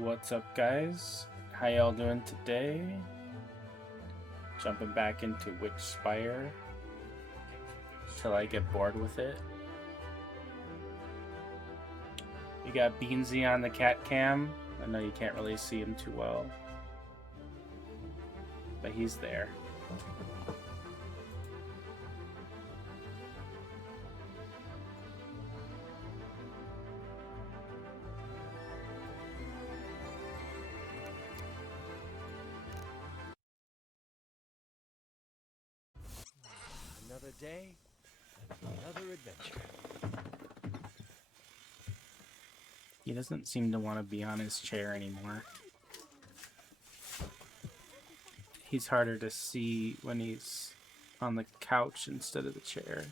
What's up, guys? How y'all doing today? Jumping back into Witchspire till I get bored with it. We got Beansy on the cat cam. I know you can't really see him too well, but he's there. Another day, another adventure. He doesn't seem to want to be on his chair anymore. He's harder to see when he's on the couch instead of the chair.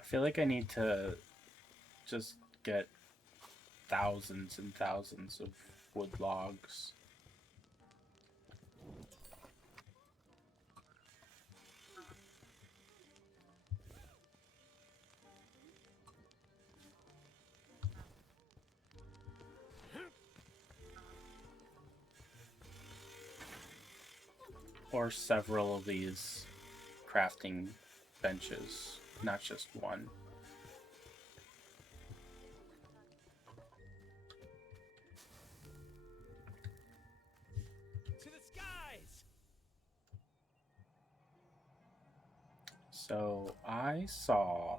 I feel like I need to just get thousands and thousands of wood logs. Or several of these crafting benches, not just one. To the skies! So I saw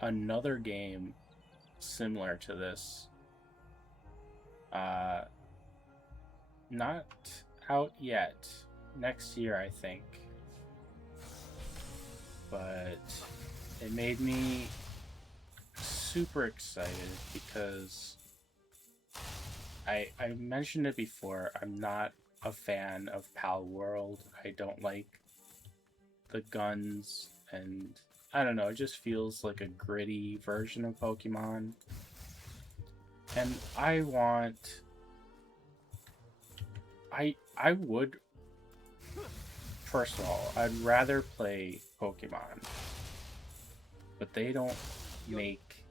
another game similar to this. Not out yet. Next year, I think. But it made me super excited because I mentioned it before. I'm not a fan of Pal World. I don't like the guns, and I don't know, it just feels like a gritty version of Pokemon. And I would, first of all, I'd rather play Pokemon, but they don't make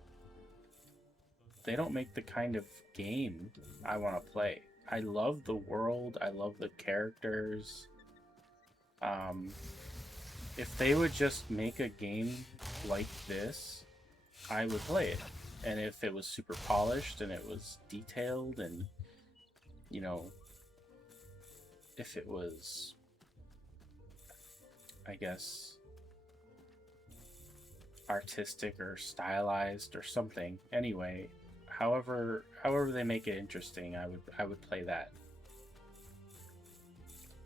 the kind of game I want to play. I love the world, I love the characters. If they would just make a game like this, I would play it. And if it was super polished and it was detailed and, you know, if it was, I guess, artistic or stylized or something. Anyway, however they make it interesting, I would play that.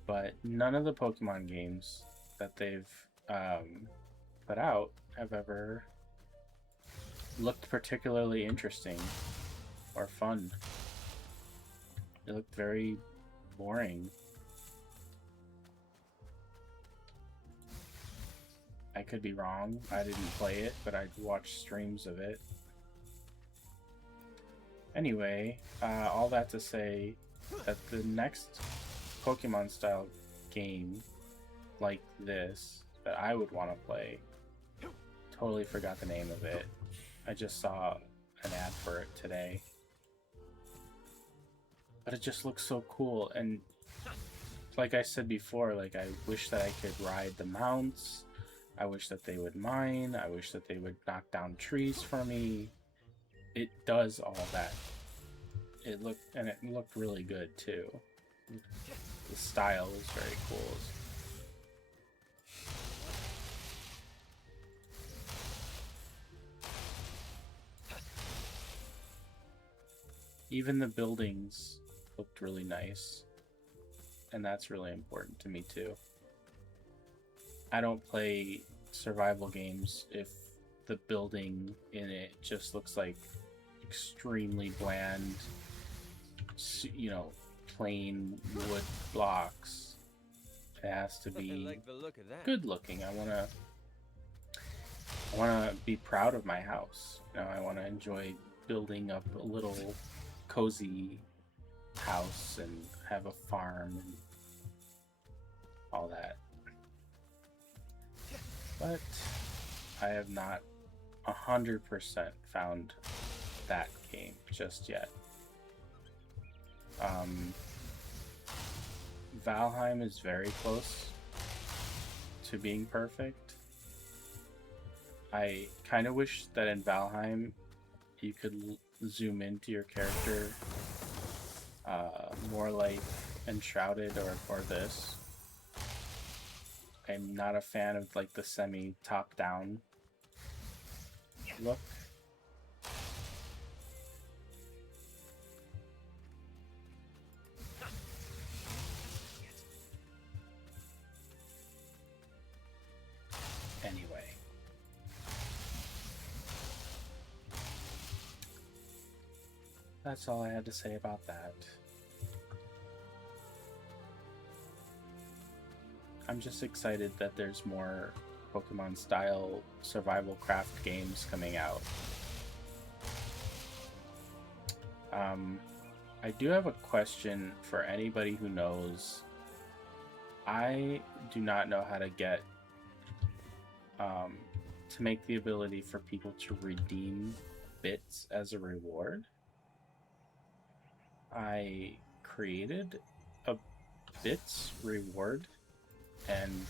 But none of the Pokemon games that they've put out have ever looked particularly interesting or fun. They looked very boring. I could be wrong. I didn't play it, but I'd watch streams of it. Anyway, all that to say that the next Pokemon style game like this that I would want to play, totally forgot the name of it. I just saw an ad for it today. But it just looks so cool, and like I said before, like I wish that I could ride the mounts. I wish that they would mine. I wish that they would knock down trees for me. It does all that. It looked really good too. The style is very cool. Even the buildings looked really nice. And that's really important to me too. I don't play survival games if the building in it just looks like extremely bland, you know, plain wood blocks. It has to be Like the look of that. good looking. I want to be proud of my house. You know, I want to enjoy building up a little cozy house and have a farm and all that. But I have not 100% found that game just yet. Valheim is very close to being perfect. I kind of wish that in Valheim you could zoom into your character more like Enshrouded or this. I'm not a fan of like the semi top-down look. Anyway. That's all I had to say about that. I'm just excited that there's more Pokemon style survival craft games coming out. I do have a question for anybody who knows. I do not know how to get to make the ability for people to redeem bits as a reward. I created a bits reward, and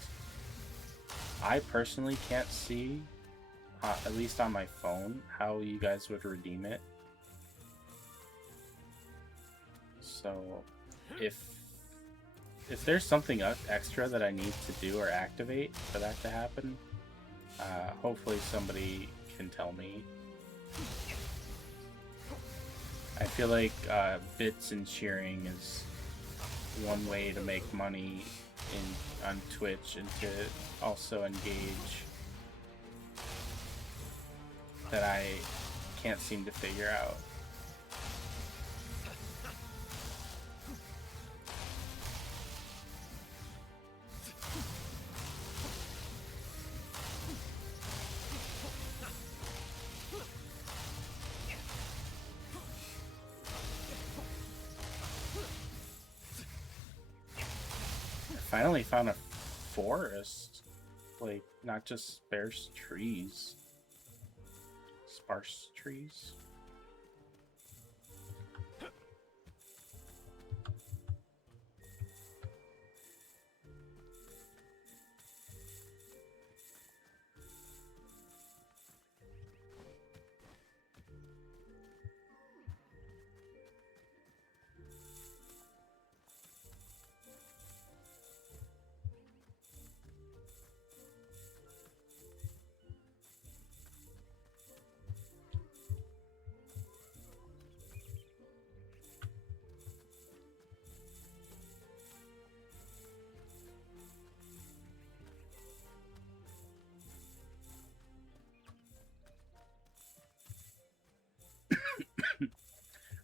I personally can't see, at least on my phone, how you guys would redeem it. So if there's something extra that I need to do or activate for that to happen, hopefully somebody can tell me. I feel like bits and cheering is one way to make money on Twitch and to also engage that I can't seem to figure out. Finally found a forest, like not just sparse trees. Sparse trees.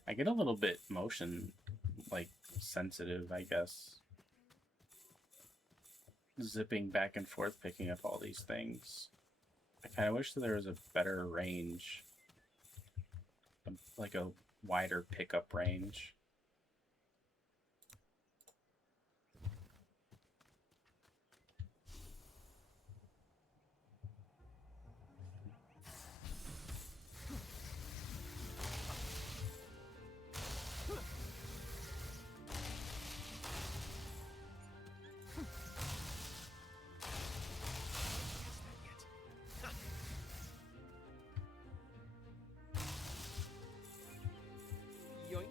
I get a little bit motion, like, sensitive, I guess. Zipping back and forth, picking up all these things. I kind of wish that there was a better range. Like a wider pickup range. Yoink.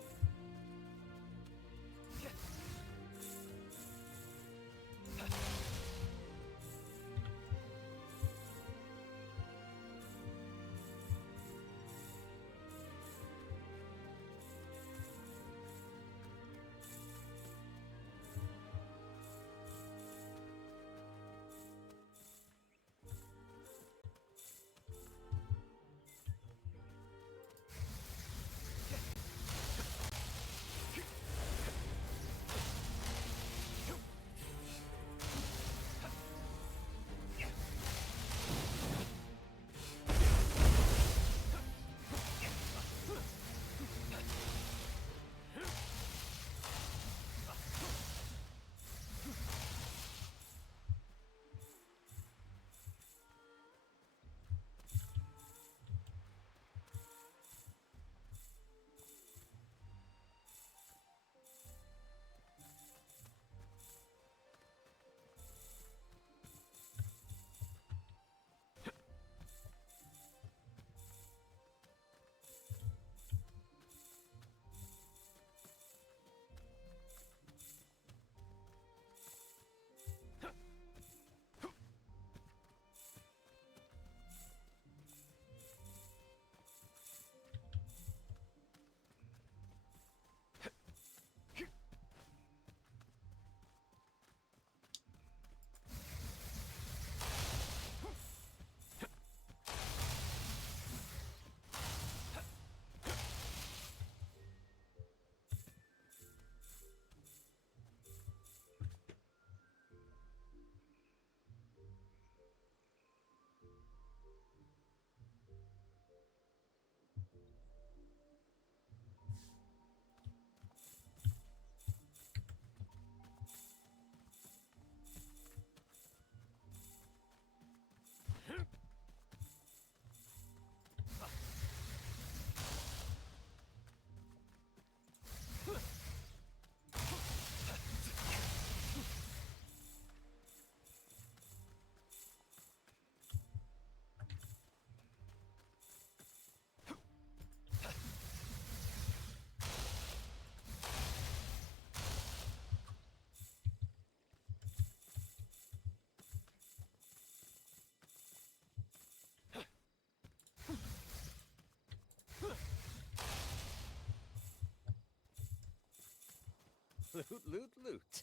Loot, loot, loot.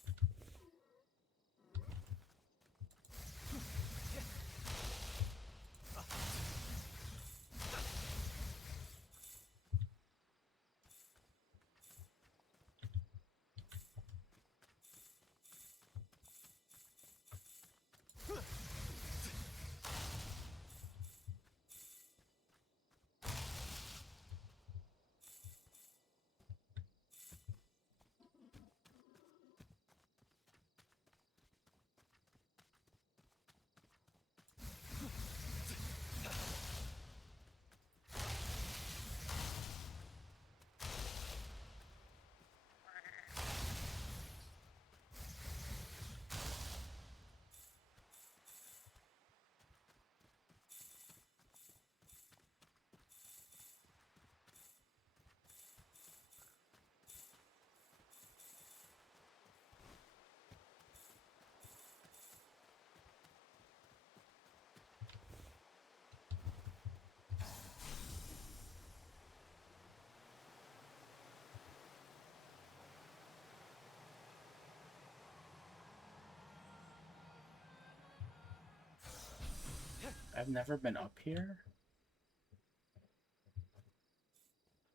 I've never been up here.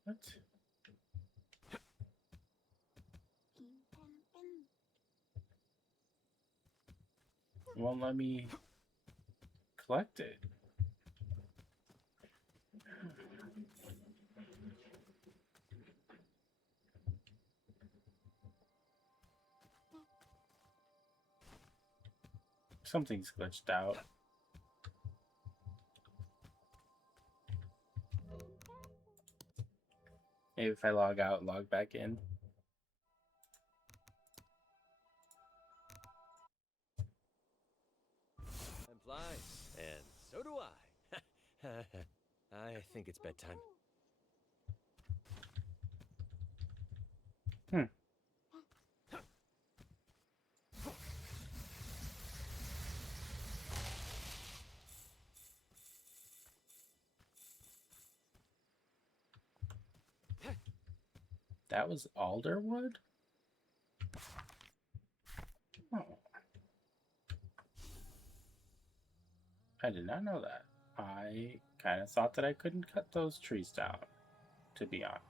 What? It won't let me collect it. Something's glitched out. Maybe if I log out, log back in. Time flies, and so do I. I think it's bedtime. That was alderwood? Oh. I did not know that. I kind of thought that I couldn't cut those trees down, to be honest.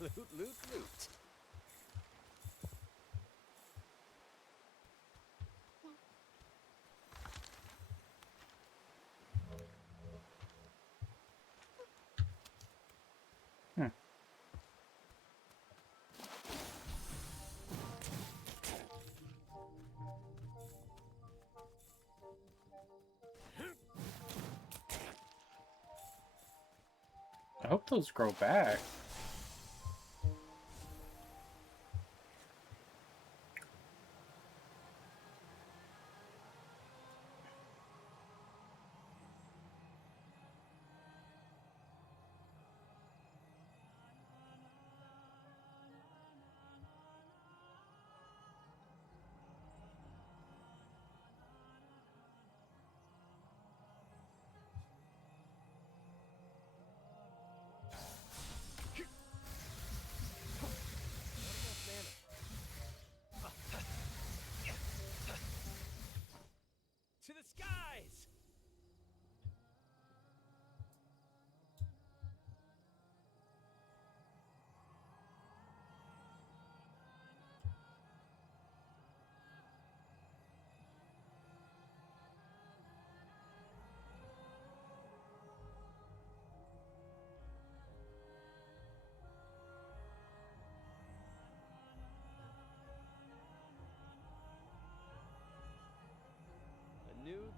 Loot, loot, loot. I hope those grow back.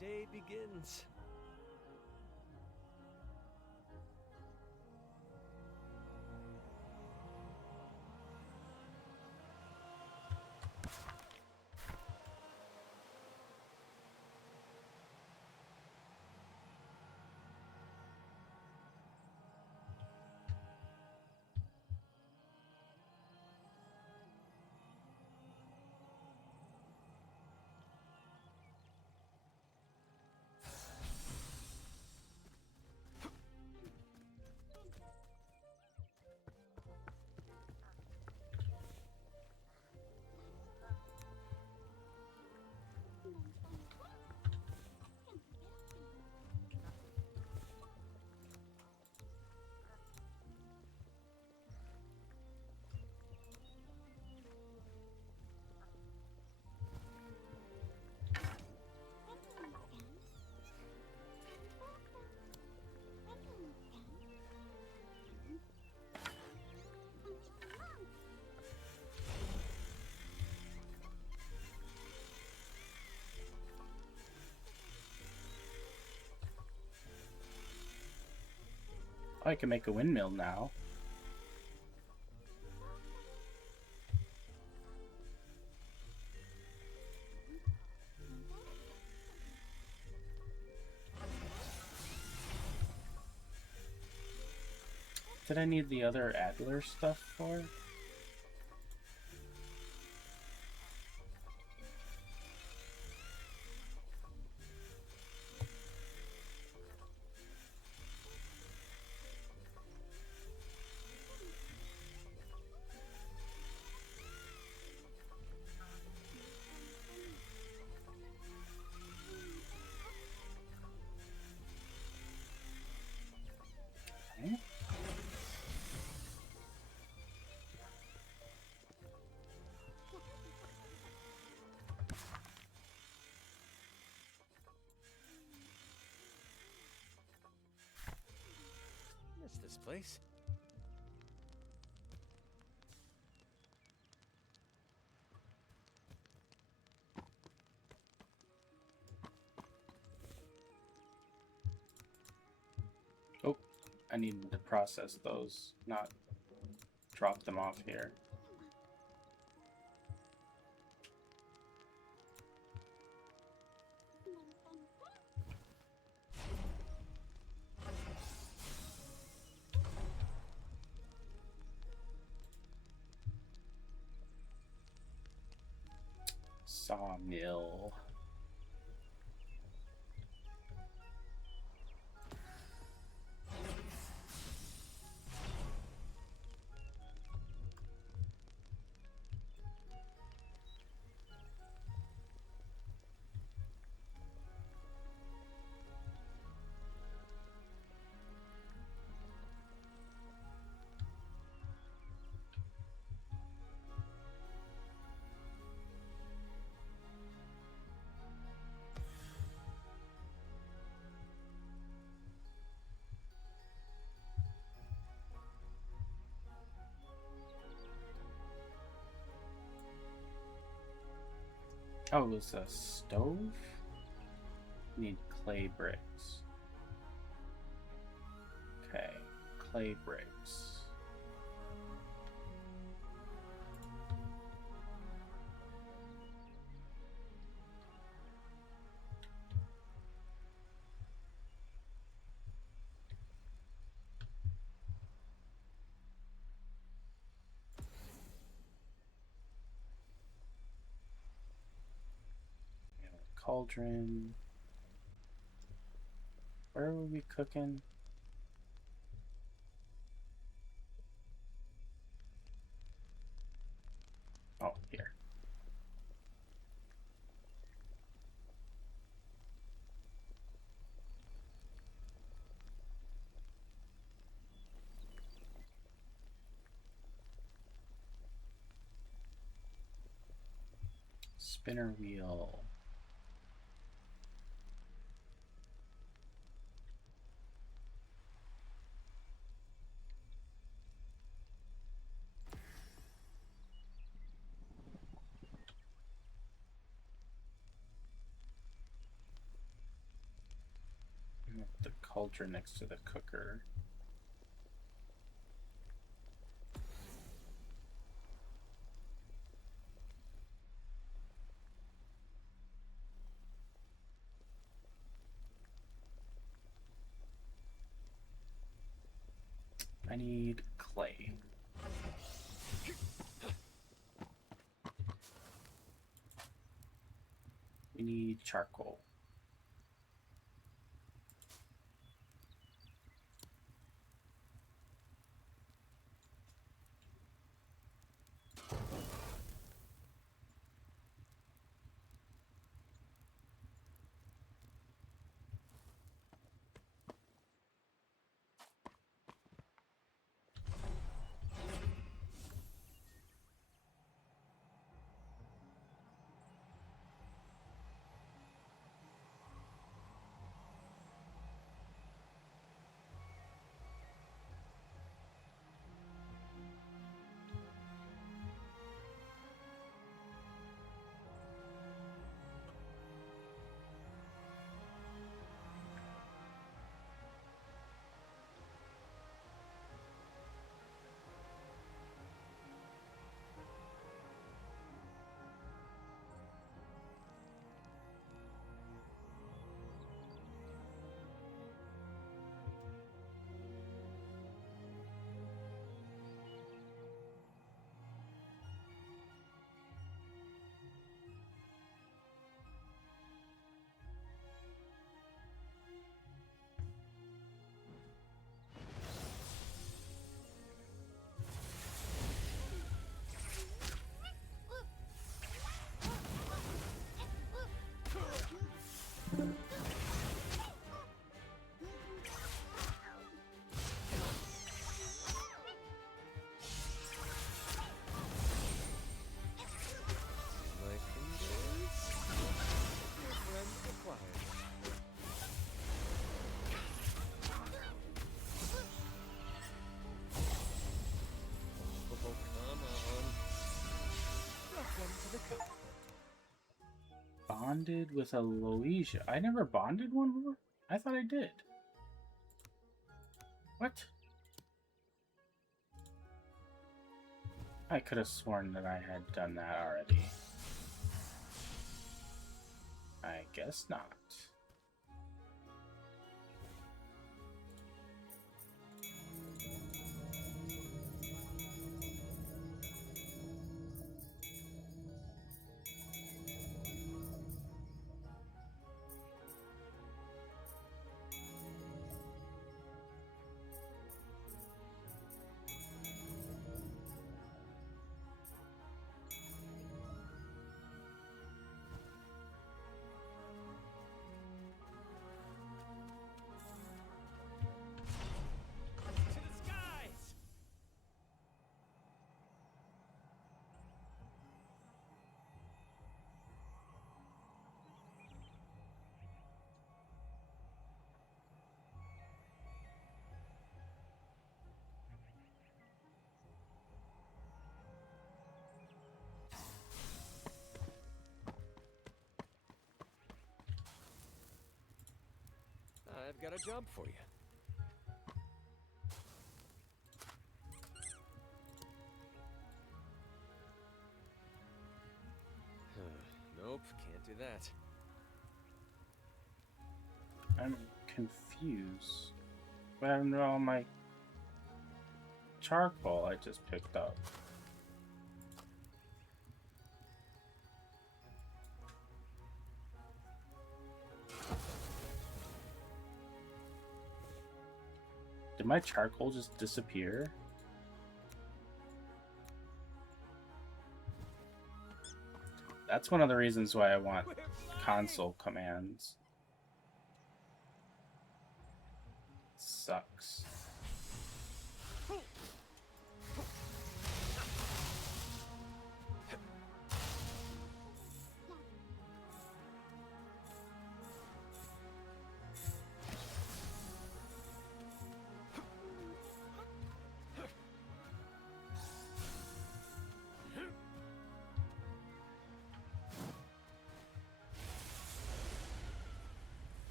day begins. I can make a windmill now. Did I need the other Adler stuff for? Miss this place. Oh, I needed to process those, not drop them off here. Sawmill. Oh, it was a stove? Need clay bricks. Okay, clay bricks. Cauldron. Where were we cooking? Oh, here. Spinner wheel. the cauldron next to the cooker. I need clay. We need charcoal. Bonded with a Aloysia. I never bonded one before? I thought I did. What? I could have sworn that I had done that already. I guess not. I've got a job for you. Nope, can't do that. I'm confused. What happened to all my charcoal I just picked up? Did my charcoal just disappear? That's one of the reasons why I want console commands. Sucks.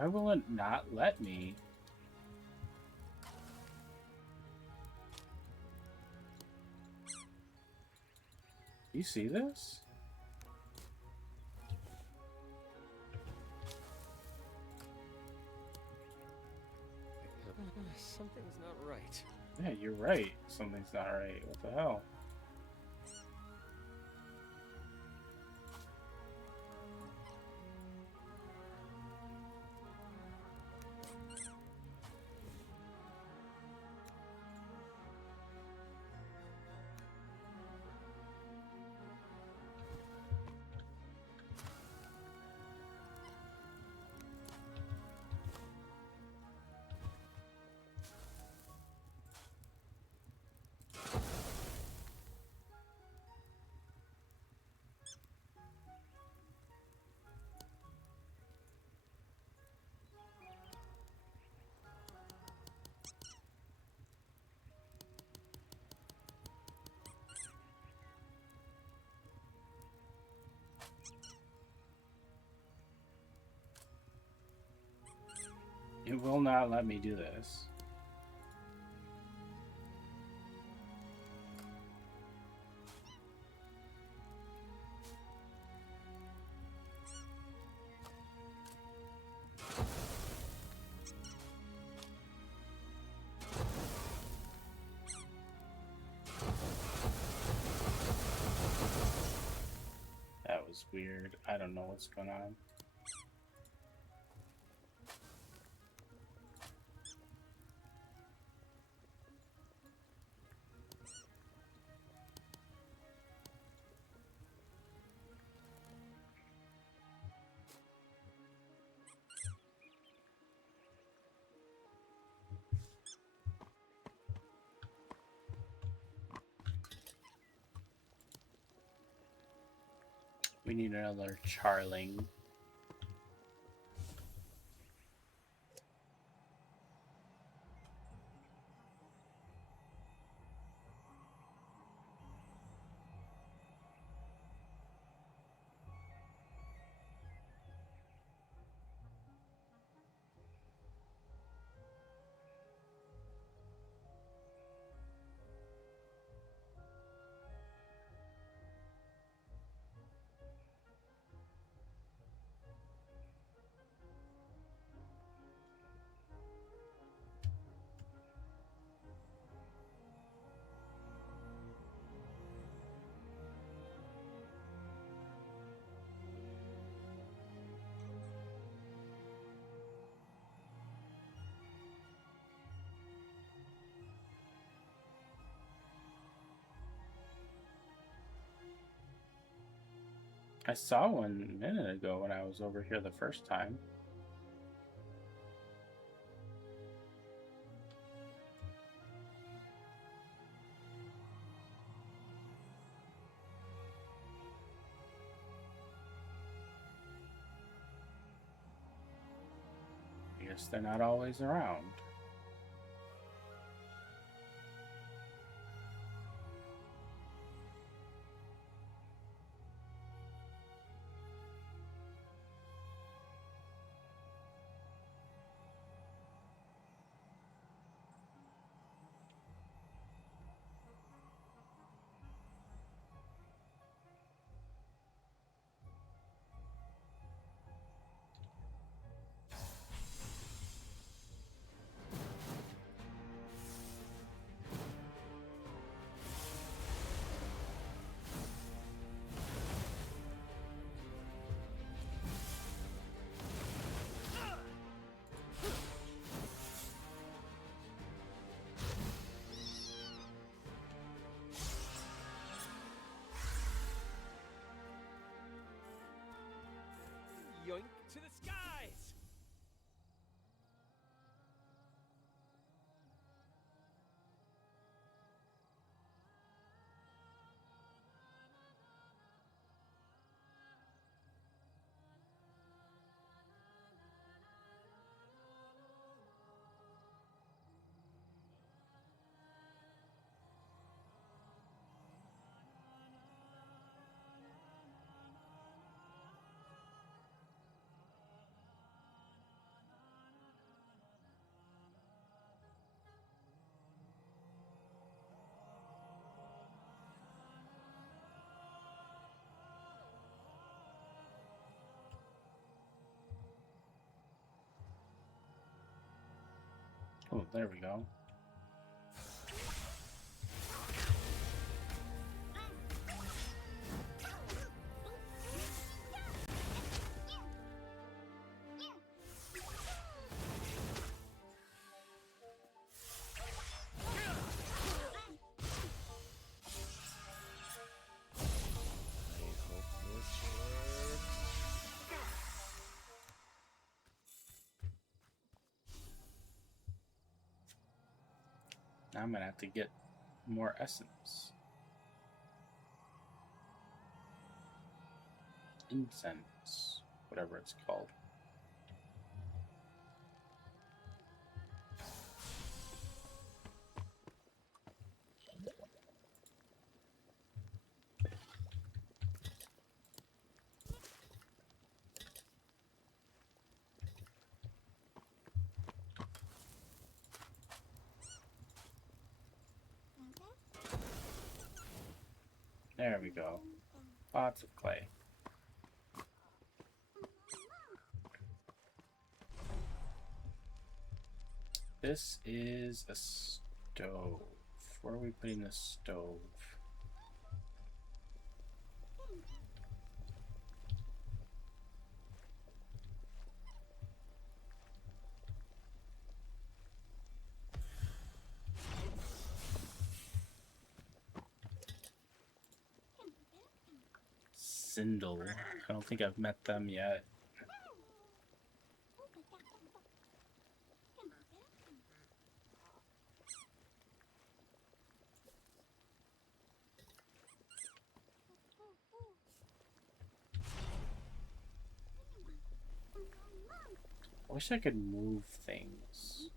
Why will it not let me? You see this? Something's not right. Yeah, you're right. Something's not right. What the hell? It will not let me do this. That was weird. I don't know what's going on. We need another Charling. I saw one a minute ago when I was over here the first time. I guess they're not always around. Yoink to the skies! Oh, there we go. Now I'm gonna have to get more essence. Incense, whatever it's called. There we go. Lots of clay. This is a stove. Where are we putting the stove? Sindel. I don't think I've met them yet. I wish I could move things.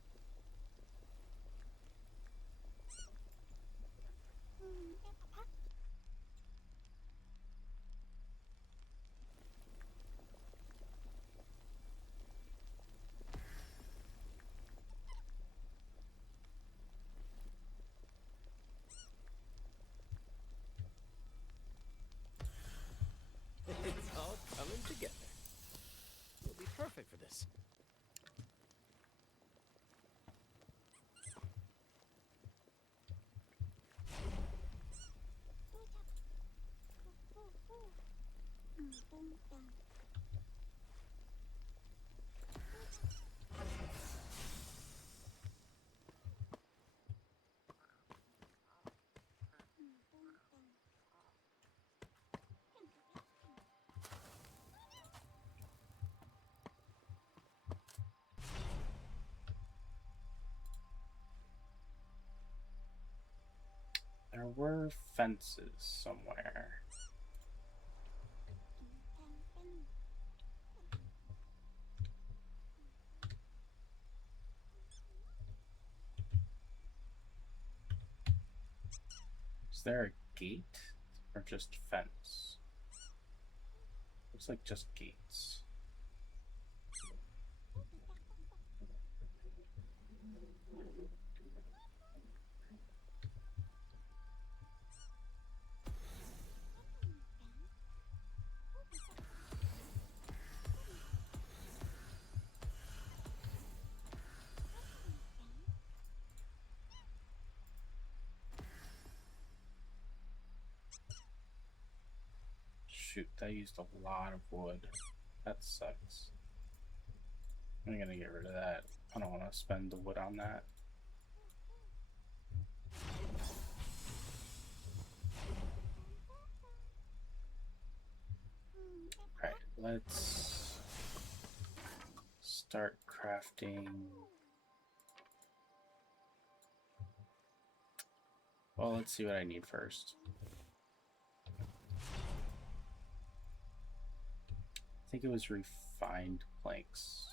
It's all coming together. You'll be perfect for this. There were fences somewhere. Is there a gate or just fence? Looks like just gates. Shoot, that used a lot of wood. That sucks. I'm gonna get rid of that. I don't want to spend the wood on that. Alright, let's start crafting. Well, let's see what I need first. I think it was refined planks.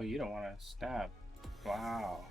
Oh, you don't want to stab. Wow.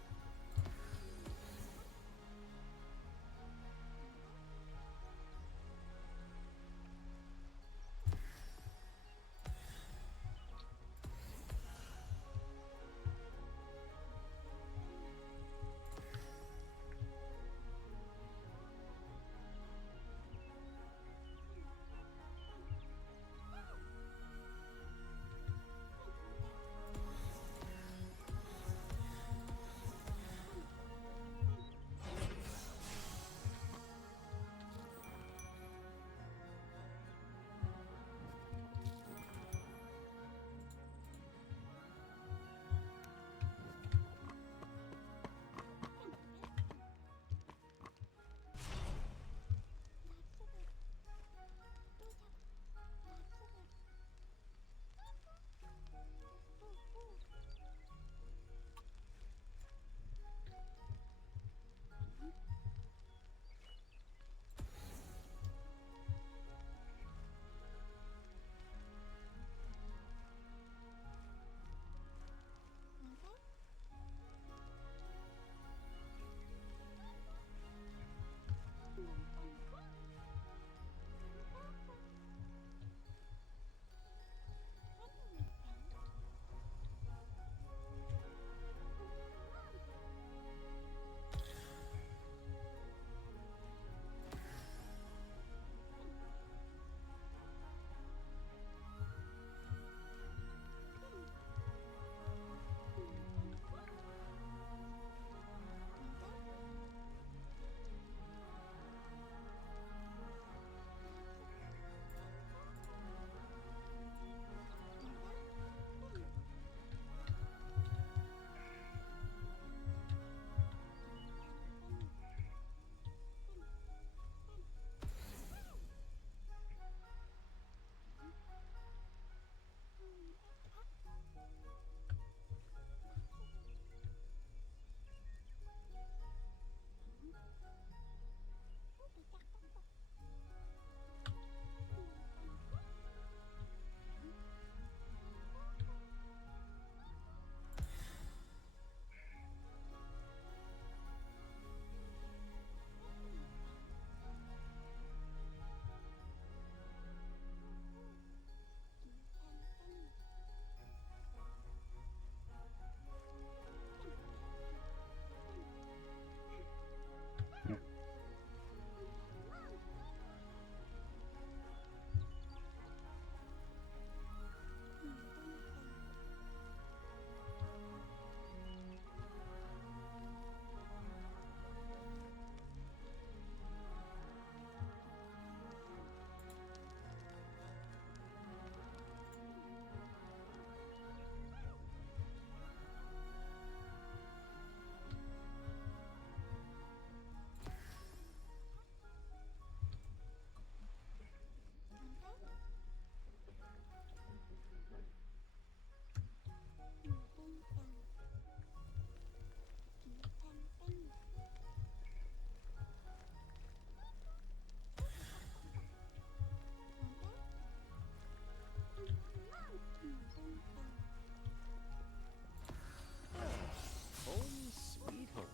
Home sweet home.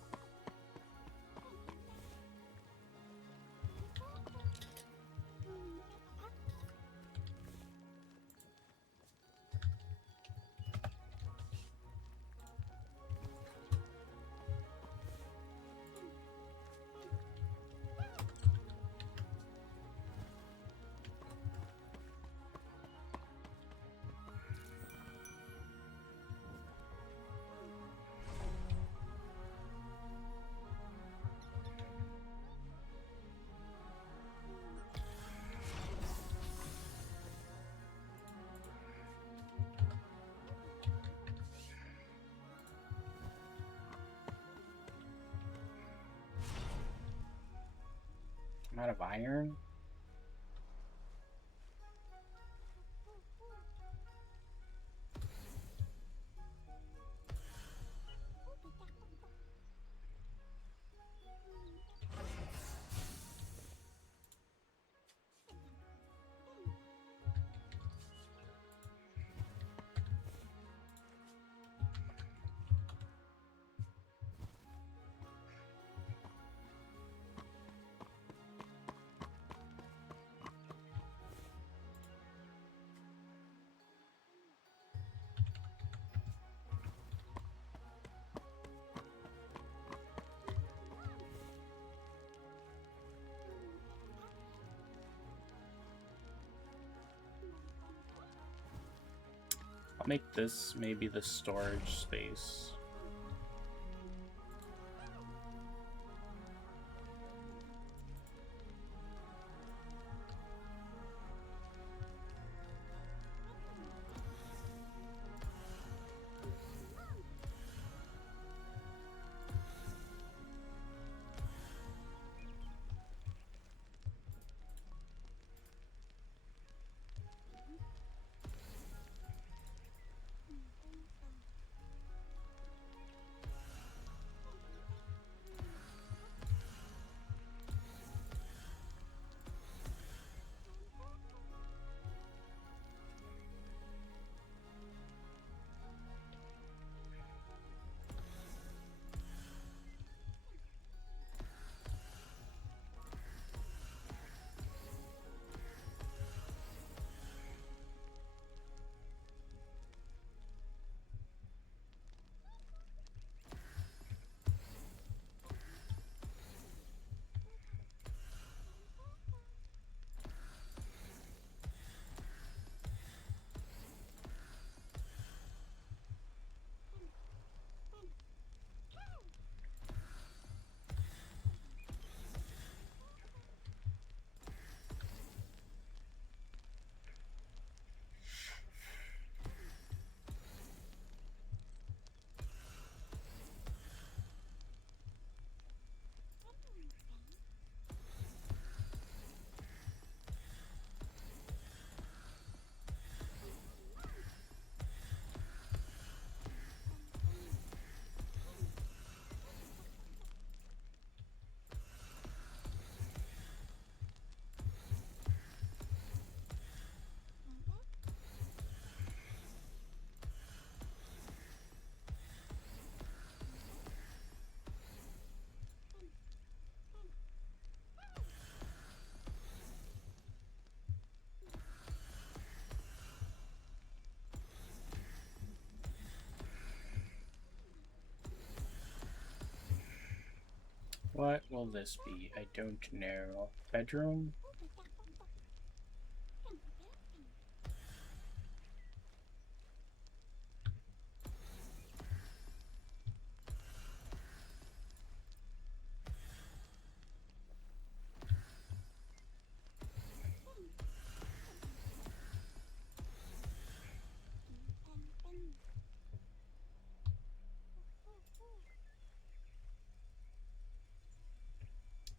I'm out of iron. Make this maybe the storage space. What will this be? I don't know. Bedroom?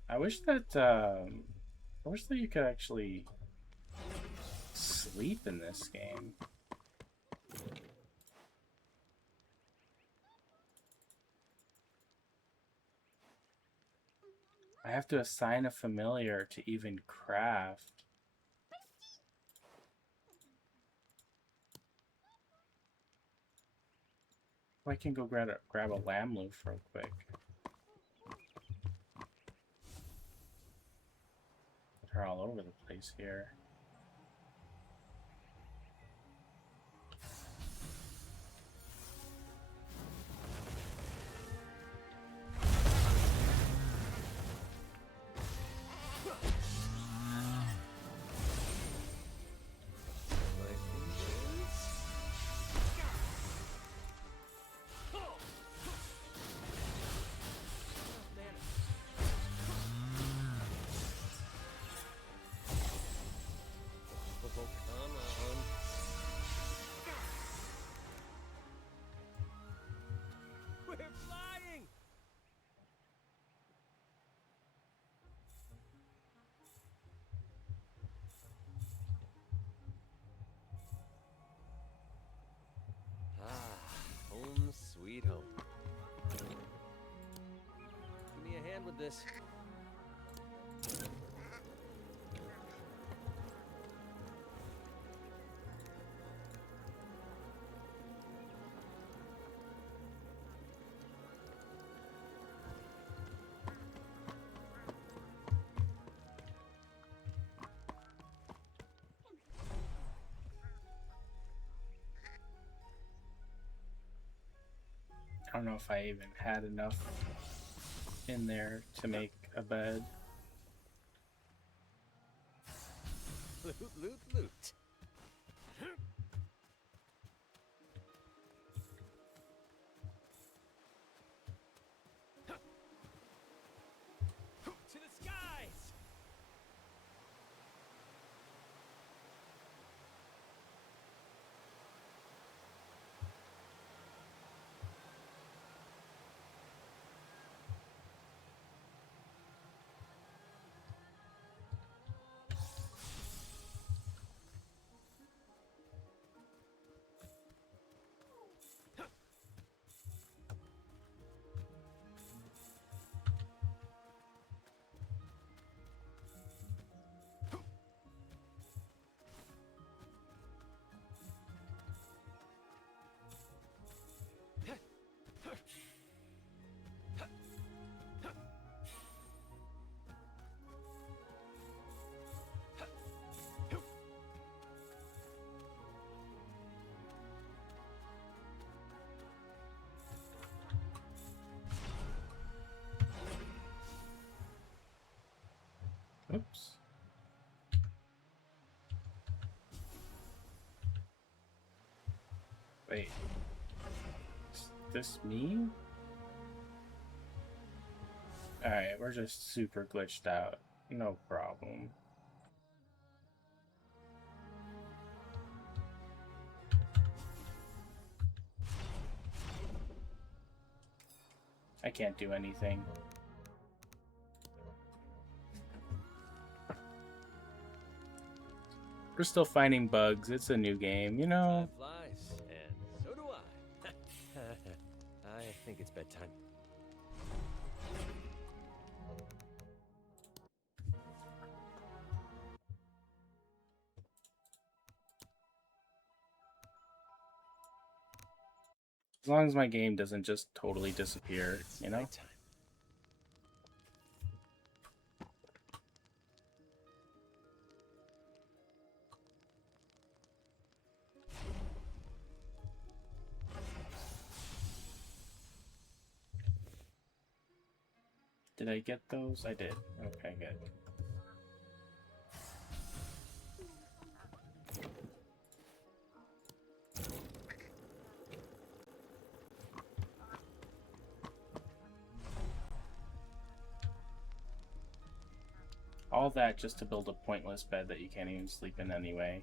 I wish that you could actually sleep in this game. I have to assign a familiar to even craft. I can go grab a lamb loaf real quick. They're all over the place here. Sweet home. Give me a hand with this. I don't know if I even had enough in there to make a bed. Loot, loot, loot. Oops. Wait. Is this me? Alright, we're just super glitched out. No problem. I can't do anything. We're still finding bugs. It's a new game, you know? Time flies, and so do I. I think it's bedtime. As long as my game doesn't just totally disappear, you know? Nighttime. Did I get those? I did. Okay, good. All that just to build a pointless bed that you can't even sleep in anyway.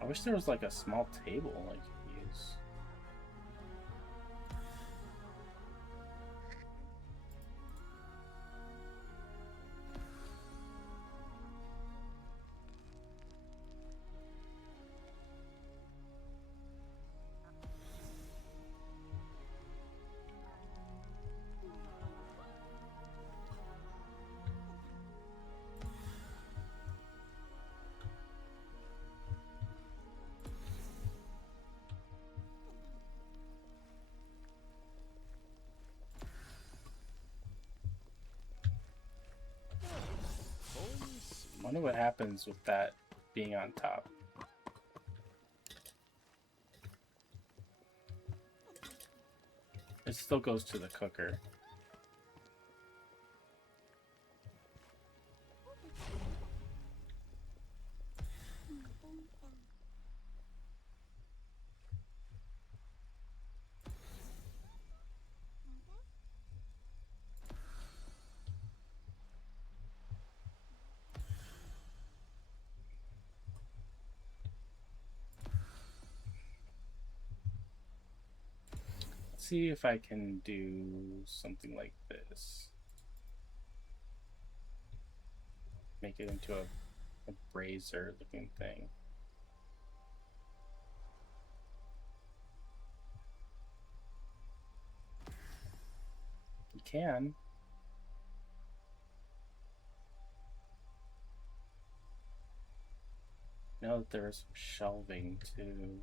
I wish there was like a small table I could use. I wonder what happens with that being on top. It still goes to the cooker. See if I can do something like this. Make it into a brazier looking thing. You can. Know that there was some shelving too.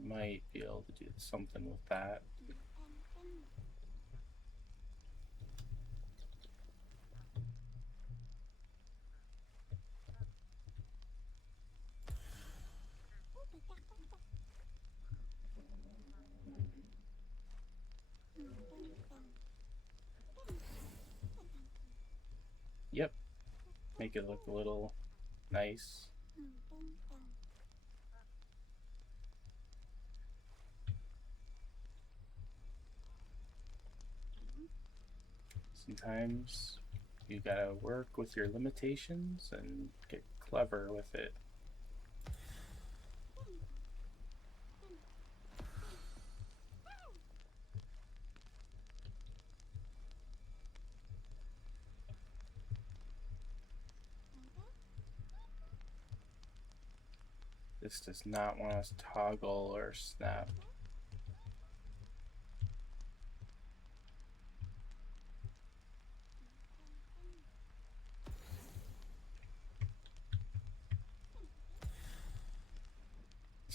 Might be able to do something with that. Yep. Make it look a little nice. Sometimes you gotta work with your limitations and get clever with it. This does not want us to toggle or snap.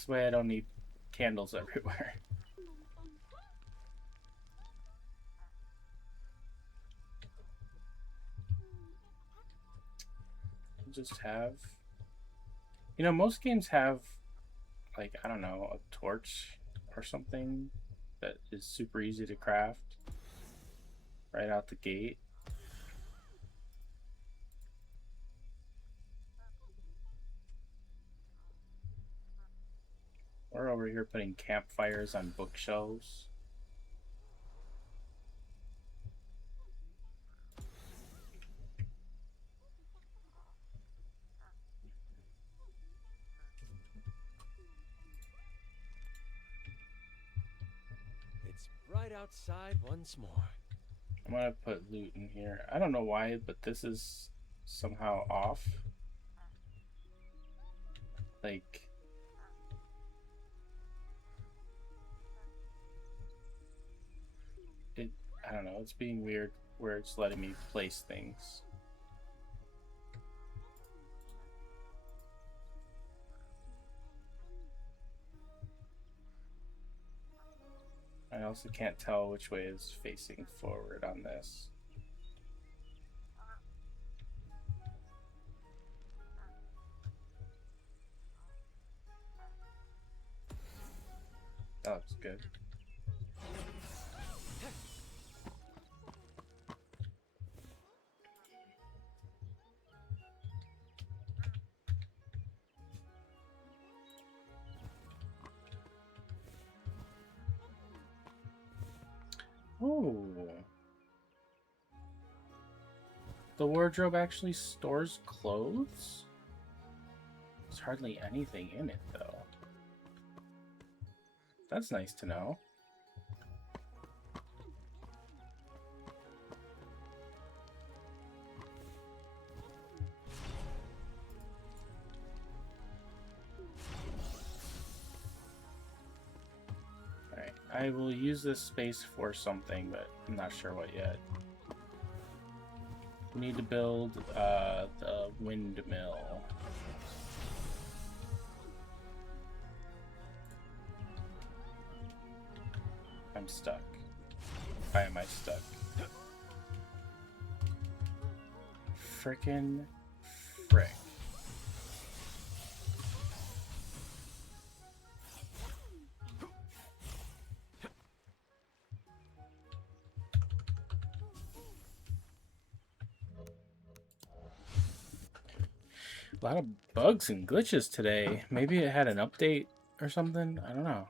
This way I don't need candles everywhere. Just have, you know, most games have, like, I don't know, a torch or something that is super easy to craft right out the gate. We're over here putting campfires on bookshelves. It's bright outside once more. I'm gonna put loot in here. I don't know why, but this is somehow off. Like, I don't know, it's being weird where it's letting me place things. I also can't tell which way is facing forward on this. That looks good. Oh. The wardrobe actually stores clothes? There's hardly anything in it, though. That's nice to know. Alright, I will use this space for something, but I'm not sure what yet. We need to build the windmill. I'm stuck. Why am I stuck? Frickin' frick. A lot of bugs and glitches today. Maybe it had an update or something? I don't know.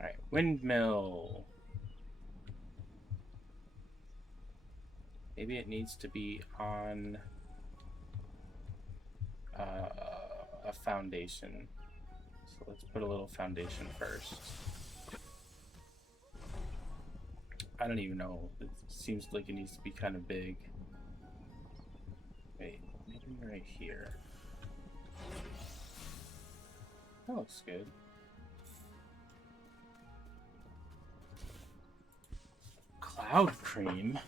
Alright, windmill. Maybe it needs to be on a foundation. So let's put a little foundation first. I don't even know. It seems like it needs to be kind of big. Wait, maybe right here. That looks good. Cloud cream.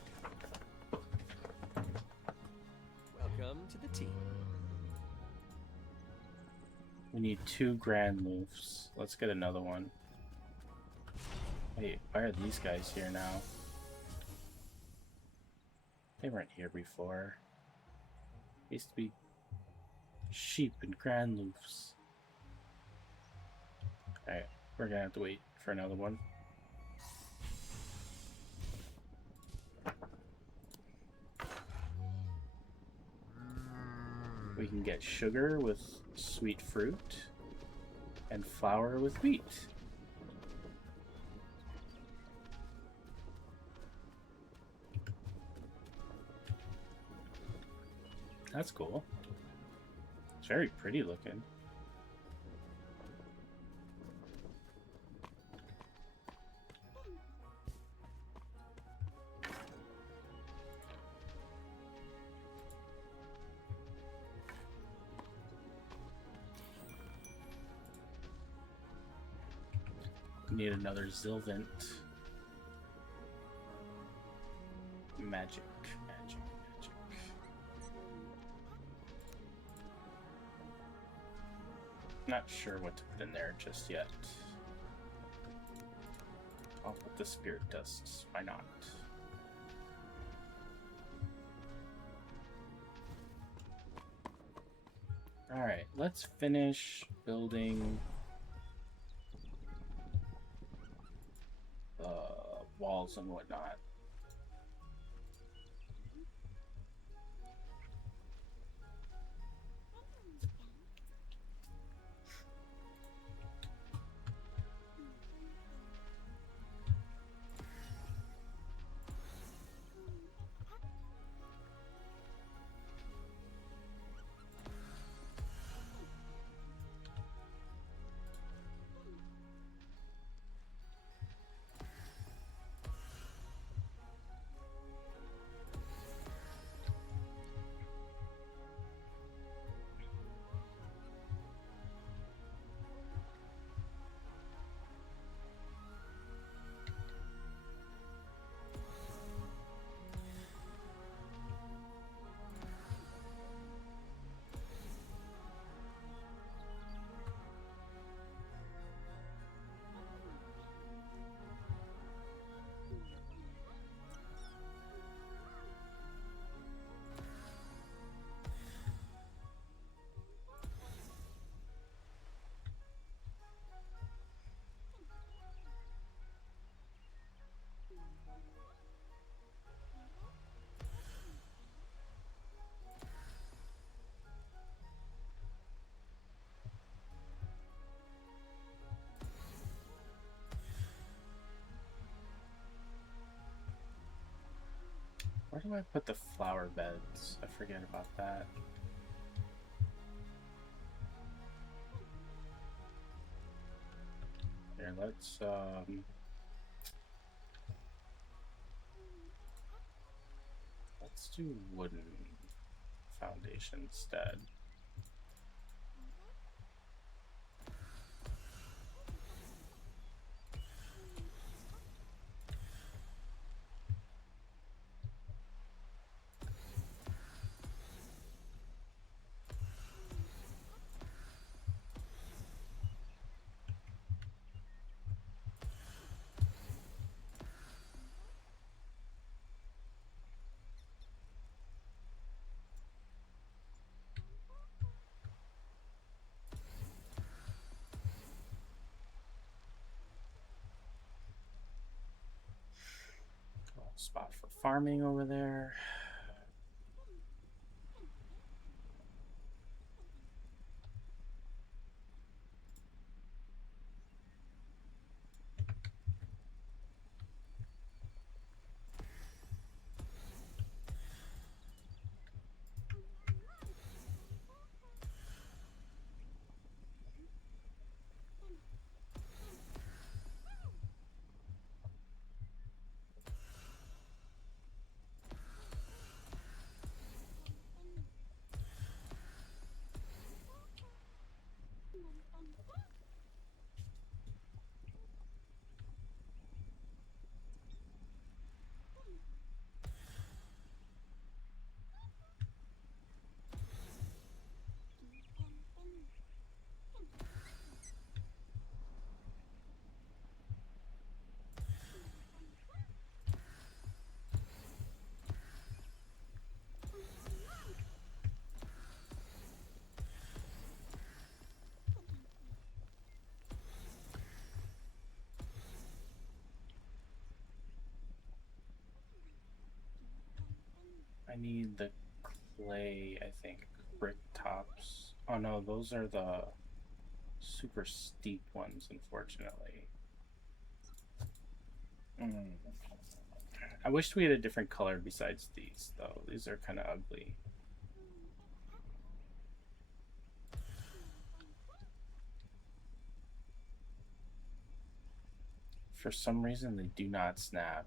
Welcome to the team. We need 2 grand loofs. Let's get another one. Wait, why are these guys here now? They weren't here before. They used to be sheep and grand loofs. Alright, we're gonna have to wait for another one. We can get sugar with sweet fruit and flour with wheat. That's cool. It's very pretty looking. Need another Zilvant. Magic. Not sure what to put in there just yet. I'll put the Spirit Dusts. Why not? Alright, let's finish building walls and whatnot. Where do I put the flower beds? I forget about that. Here, let's do wooden foundation instead. Spot for farming over there. I need the clay, I think, brick tops. Oh no, those are the super steep ones, unfortunately. I wish we had a different color besides these, though. These are kind of ugly. For some reason, they do not snap.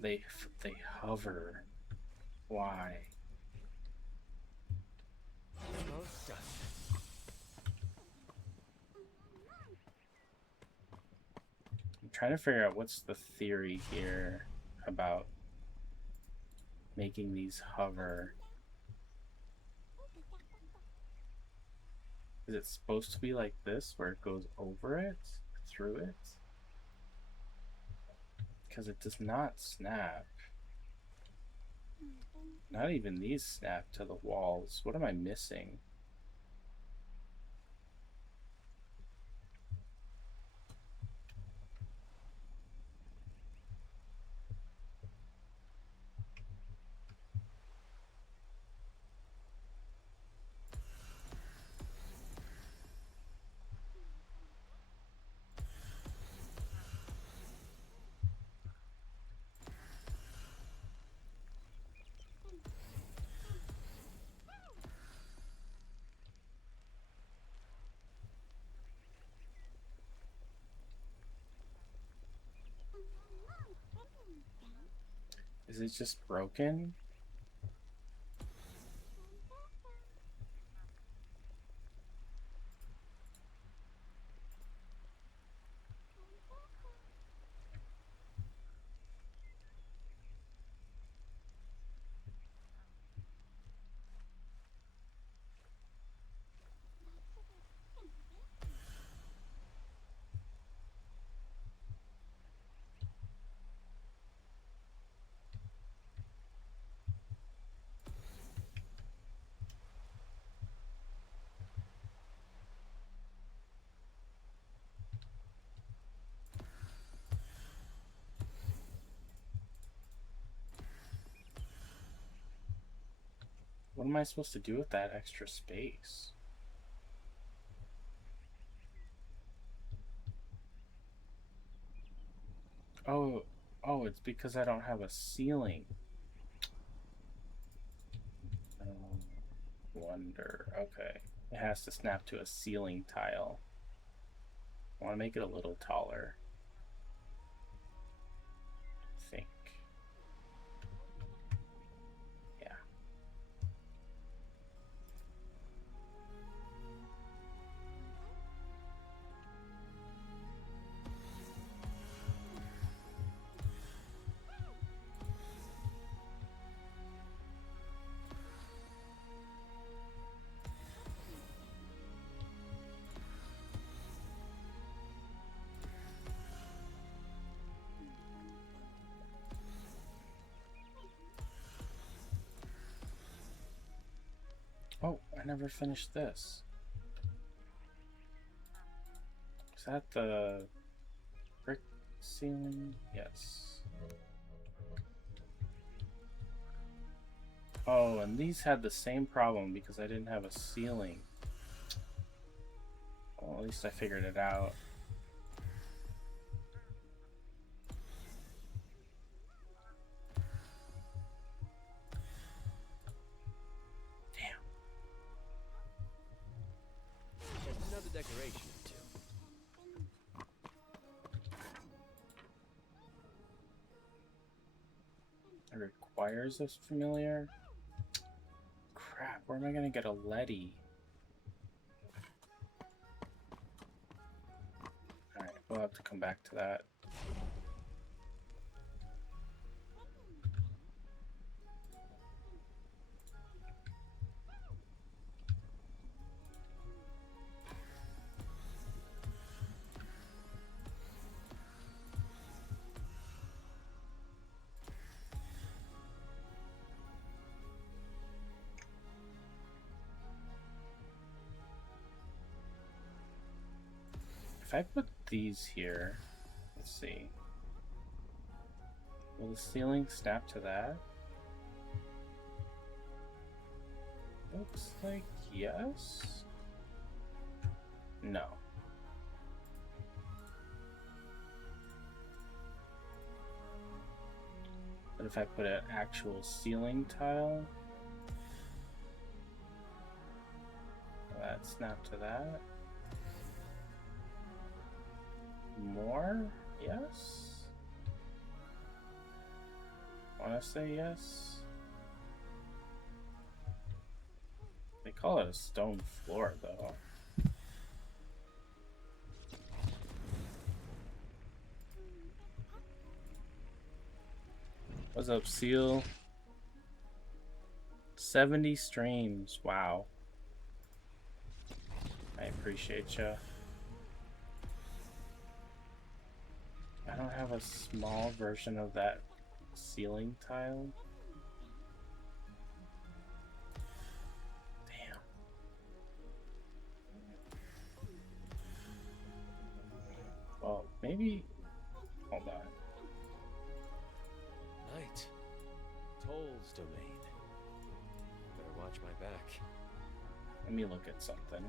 They hover. Why? trying to figure out what's the theory here about making these hover. Is it supposed to be like this, where it goes over it, through it? Because it does not snap. Not even these snap to the walls. What am I missing? Is it just broken? What am I supposed to do with that extra space? Oh, it's because I don't have a ceiling. Wonder. Okay. It has to snap to a ceiling tile. I want to make it a little taller. I think. Yeah. Oh, I never finished this. Is that the brick ceiling? Yes. Oh, and these had the same problem because I didn't have a ceiling. Well, at least I figured it out. Decoration too. It requires a familiar. Crap, where am I gonna get a Letty? Alright, we'll have to come back to that. If I put these here, let's see. Will the ceiling snap to that? Looks like yes. No. But if I put an actual ceiling tile, will that snap to that? More? Yes? Wanna say yes? They call it a stone floor though. What's up, Seal? 70 streams. Wow. I appreciate ya. I don't have a small version of that ceiling tile. Damn. Well, maybe. Hold on. Night. Toll's domain. Better watch my back. Let me look at something.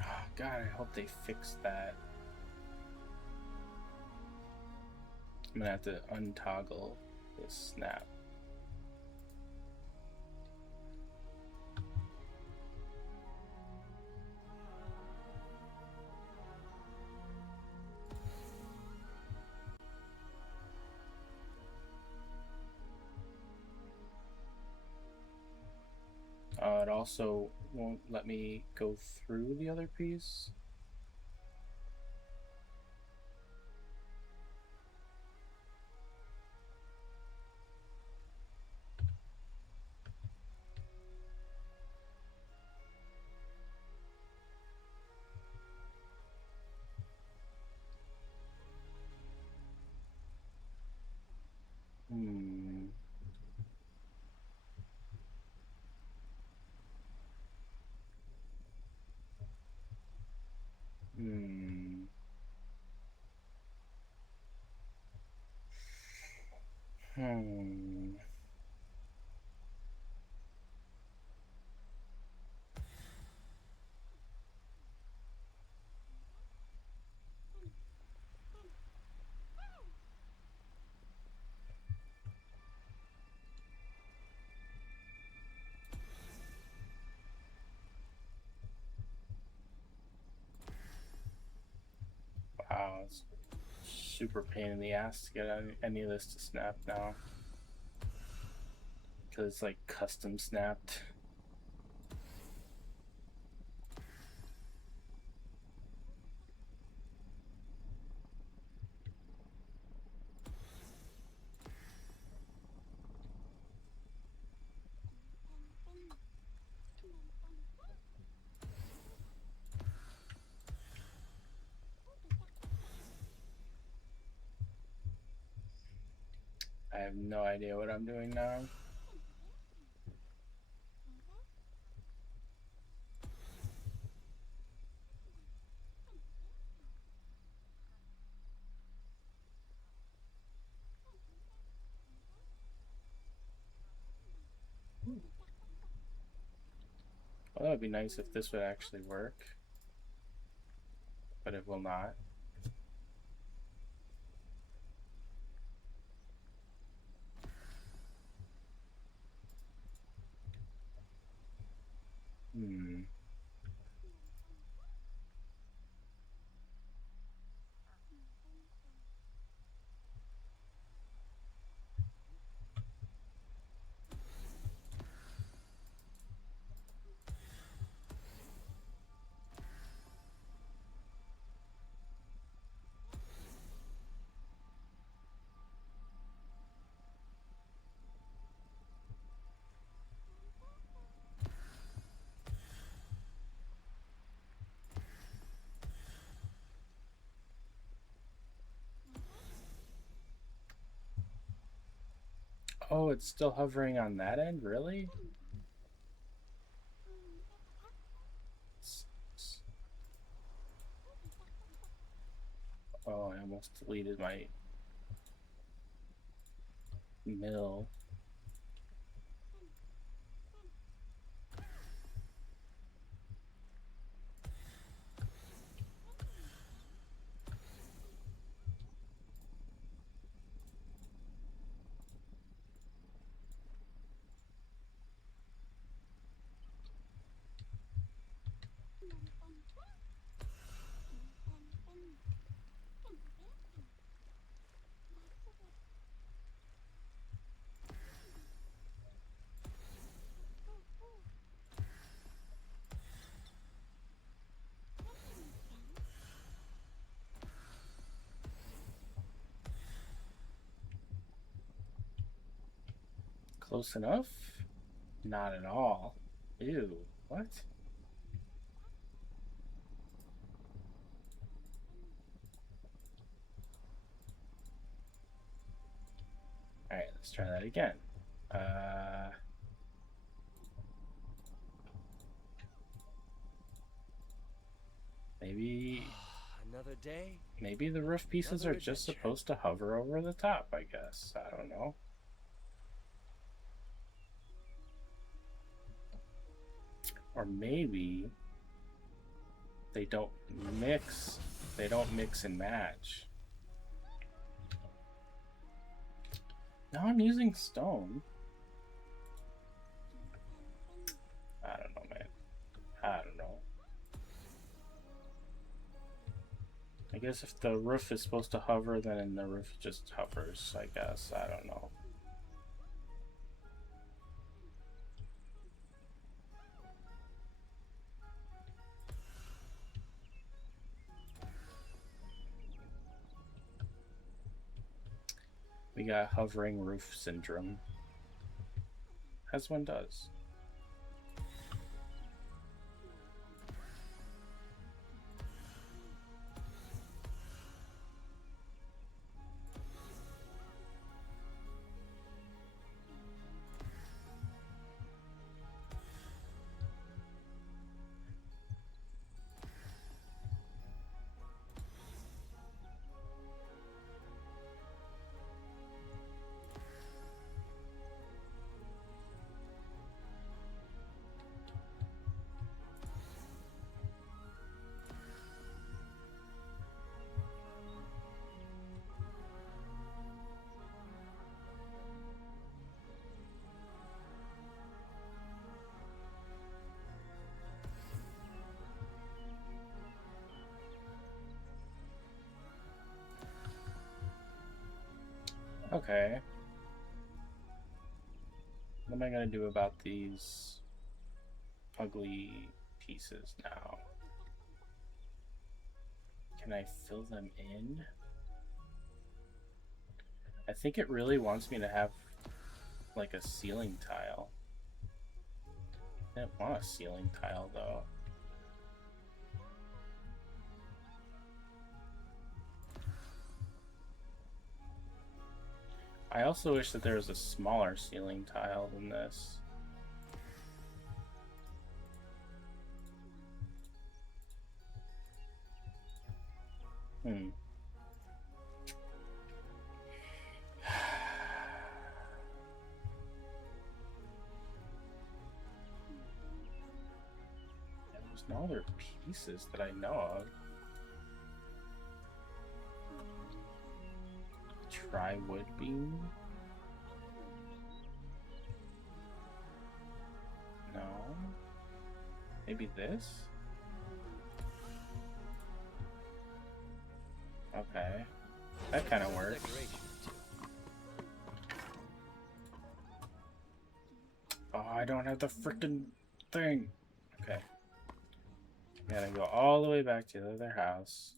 Oh, God, I hope they fix that. I'm gonna have to untoggle this snap. It also won't let me go through the other piece. Hmm. Hmm. Hmm. Wow, it's super pain in the ass to get any of this to snap now. Because it's like custom snapped. I have no idea what I'm doing now. Well, that would be nice if this would actually work, but it will not. Hmm. Oh, it's still hovering on that end? Really? Oh, I almost deleted my mill. Close enough? Not at all. Ew, what? Alright, let's try that again. Maybe Another day. maybe the roof pieces are just supposed to hover over the top, I guess. I don't know. Or maybe they don't mix. They don't mix and match. Now I'm using stone. I don't know, man. I don't know. I guess if the roof is supposed to hover, then the roof just hovers, I guess. I don't know. We got hovering roof syndrome. As one does. Okay. What am I gonna do about these ugly pieces now? Can I fill them in? I think it really wants me to have like a ceiling tile. I didn't want a ceiling tile though. I also wish that there was a smaller ceiling tile than this. There's no other pieces that I know of. Try wood beam? No. Maybe this? Okay. That kind of works. Oh, I don't have the frickin' thing. Okay. Gotta go all the way back to the other house.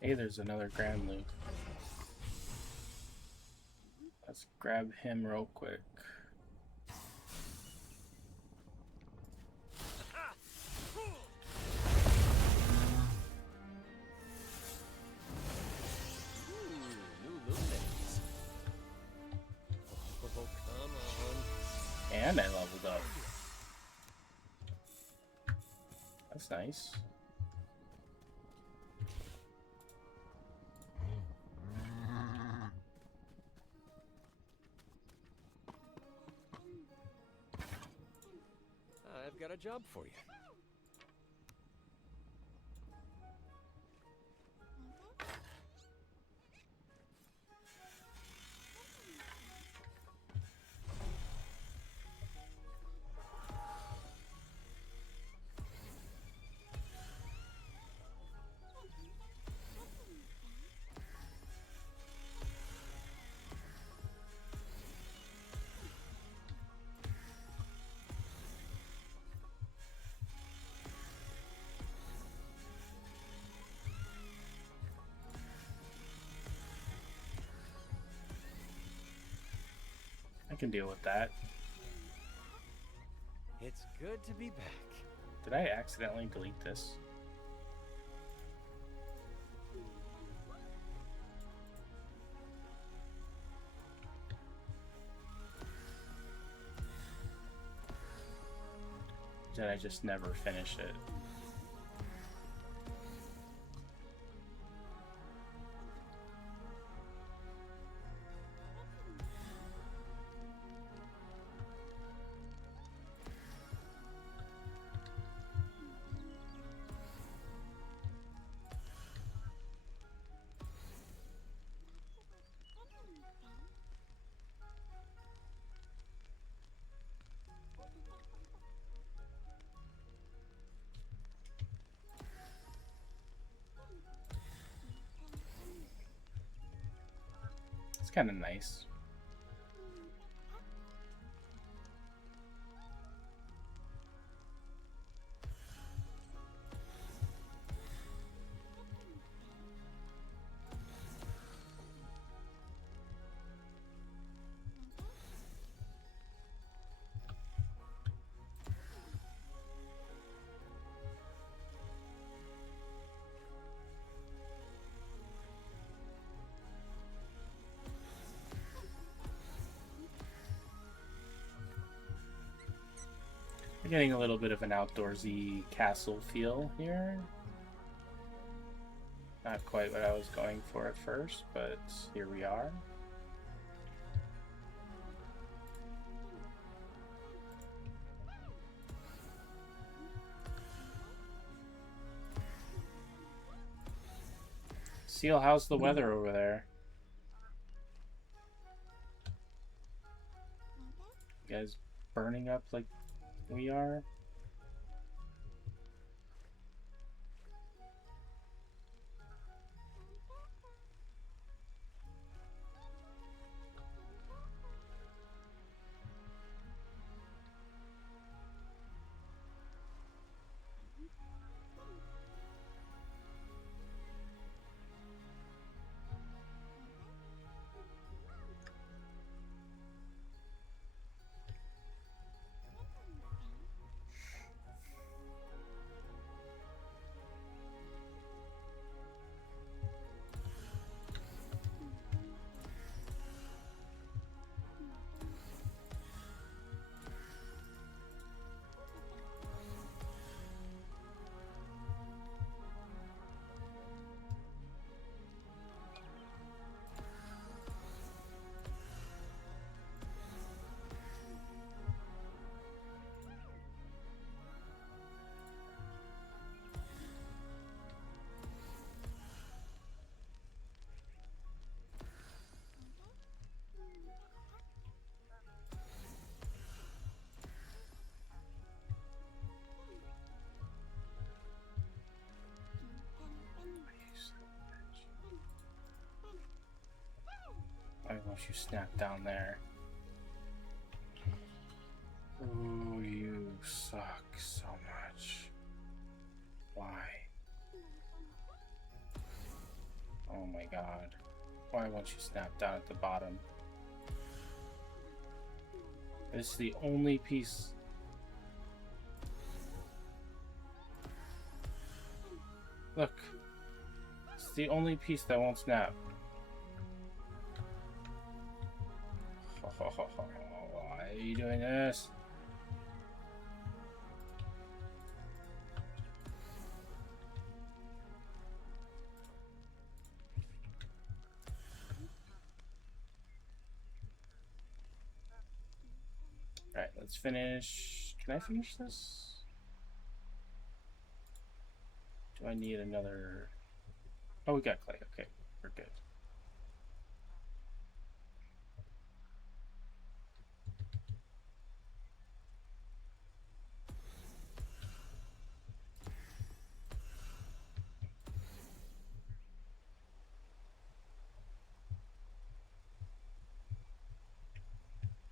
Hey, there's another Grand Loop. Let's grab him real quick. And I leveled up. That's nice. I've got a job for you. can deal with that. It's good to be back. Did I accidentally delete this? Did I just never finish it? It's kind of nice. We're getting a little bit of an outdoorsy castle feel here. Not quite what I was going for at first, but here we are. Seal, how's the weather over there? You guys burning up like we are? Why won't you snap down there? Ooh, you suck so much. Why? Oh my god. Why won't you snap down at the bottom? This is the only piece. Look. It's the only piece that won't snap. Why are you doing this? Alright, let's finish. Can I finish this? Do I need another? Oh, we got clay. Okay, we're good.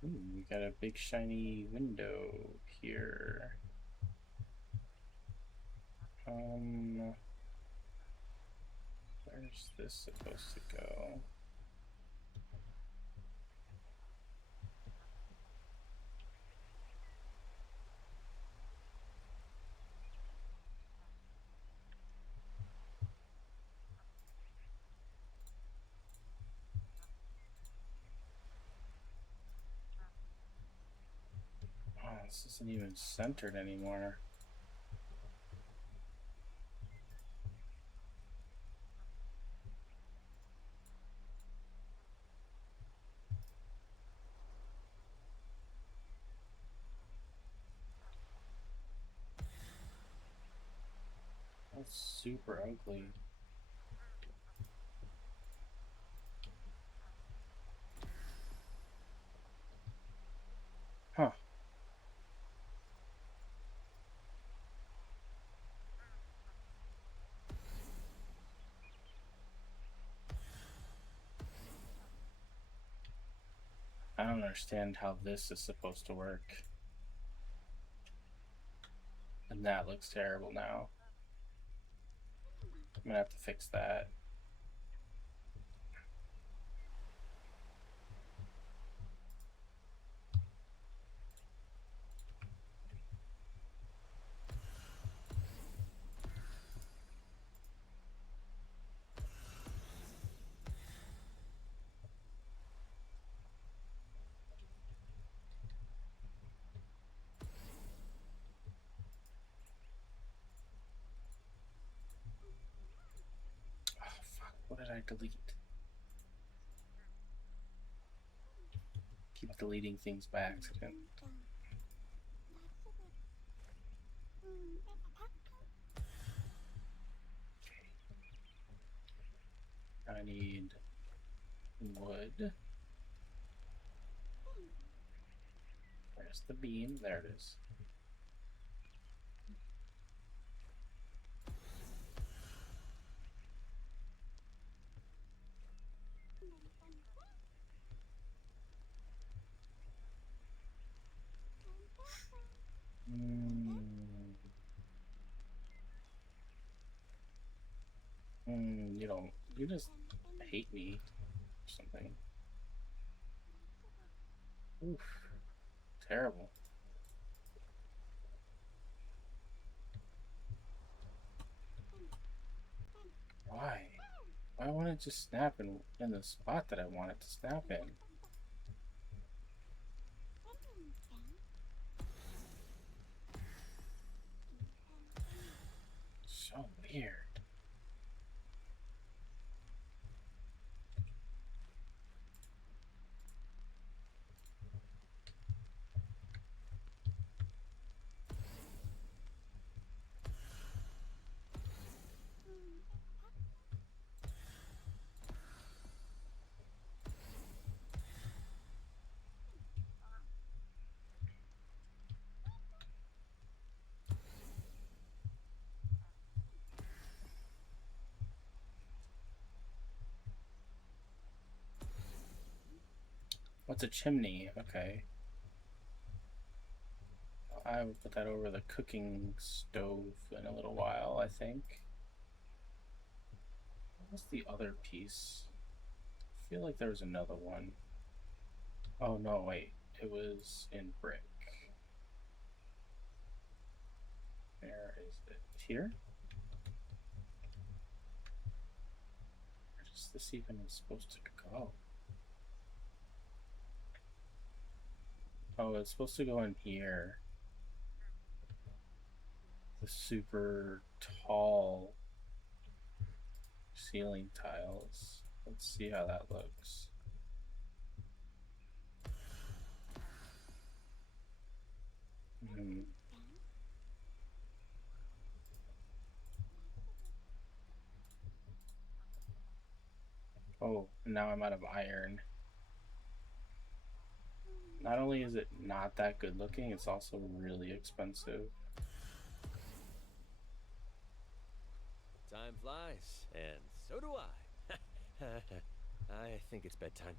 Ooh, we got a big shiny window here. Where's this supposed to go? This isn't even centered anymore. That's super ugly. Huh. I don't understand how this is supposed to work. And that looks terrible now. I'm gonna have to fix that. Oh, fuck. What did I delete? Keep deleting things by accident. I need wood. Where's the beam? There it is. You don't. You just hate me or something. Oof. Terrible. Why? Why won't it just snap in the spot that I want it to snap in? So weird. What's a chimney? Okay. I will put that over the cooking stove in a little while, I think. What's the other piece? I feel like there was another one. Oh no, wait. It was in brick. Where is it? Here? Where is this even supposed to go? Oh, it's supposed to go in here. The super tall ceiling tiles. Let's see how that looks. Oh, now I'm out of iron. Not only is it not that good looking, it's also really expensive. Time flies, and so do I. I think it's bedtime.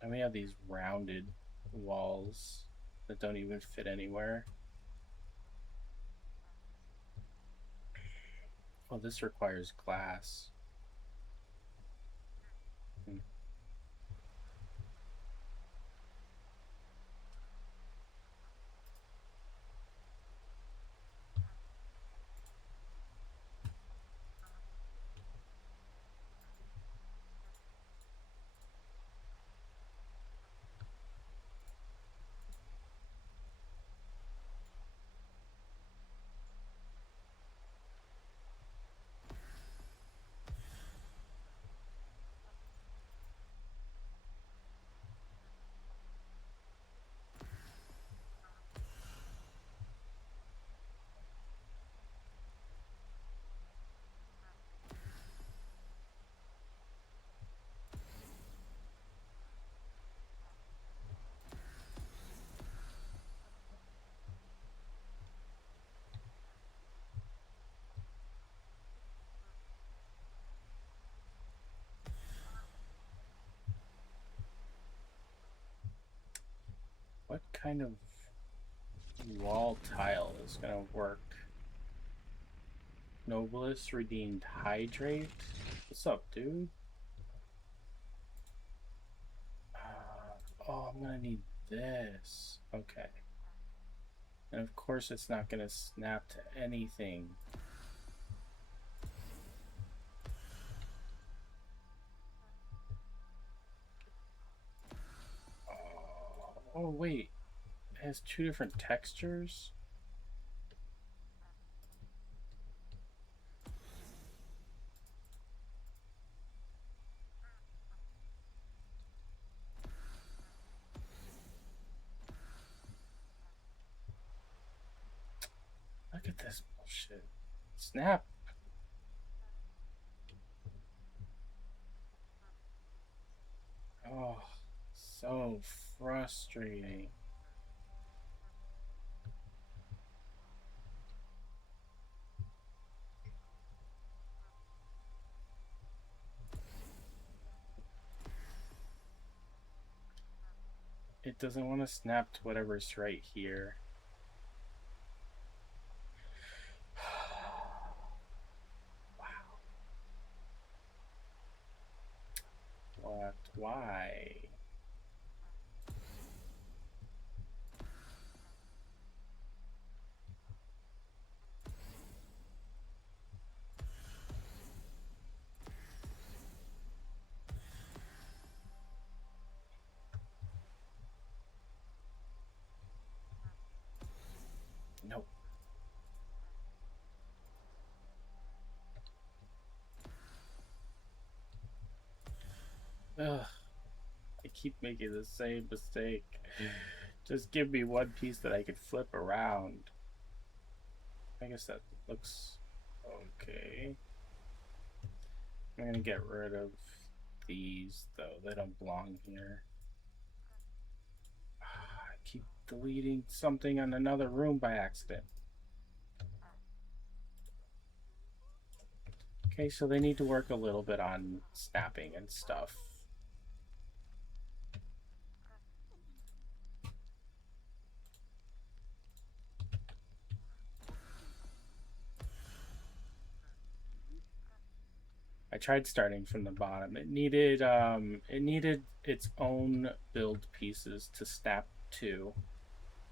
And we have these rounded walls that don't even fit anywhere. Oh, this requires glass. kind of wall tile is gonna work? Noblest redeemed hydrate. What's up, dude? Oh, I'm gonna need this. Okay. And of course it's not gonna snap to anything. Oh wait. It has two different textures? Look at this bullshit. Snap. Oh, so frustrating. It doesn't want to snap to whatever's right here. Wow. What? Why? Nope. Ugh. I keep making the same mistake. Just give me one piece that I could flip around. I guess that looks okay. I'm gonna get rid of these though. They don't belong here. I keep deleting something in another room by accident. Okay, so they need to work a little bit on snapping and stuff. I tried starting from the bottom. It needed its own build pieces to snap to,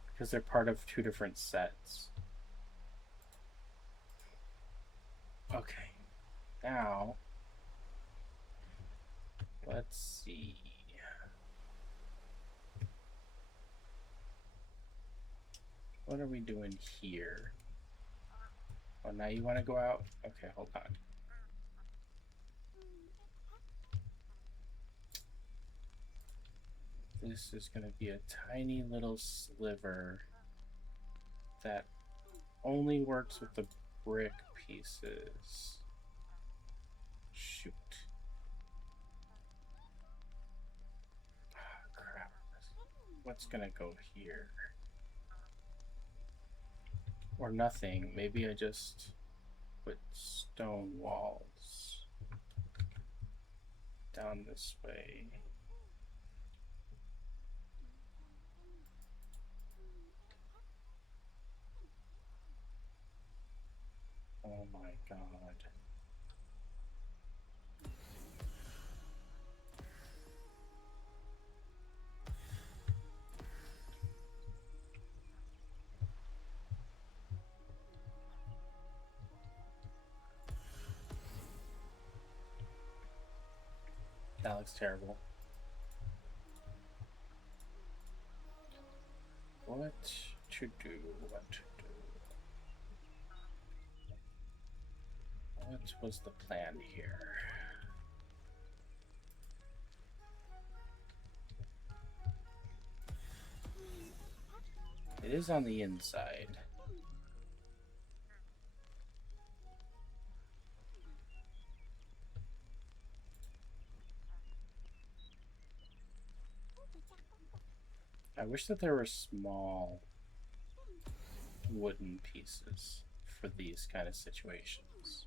because they're part of two different sets. Okay, now let's see. What are we doing here? Oh, now you want to go out? Okay, hold on. This is going to be a tiny little sliver that only works with the brick pieces. Shoot. Ah, crap. What's going to go here? Or nothing. Maybe I just put stone walls down this way. Oh my god. That looks terrible. What to do? What to do? What was the plan here? It is on the inside. I wish that there were small wooden pieces for these kind of situations.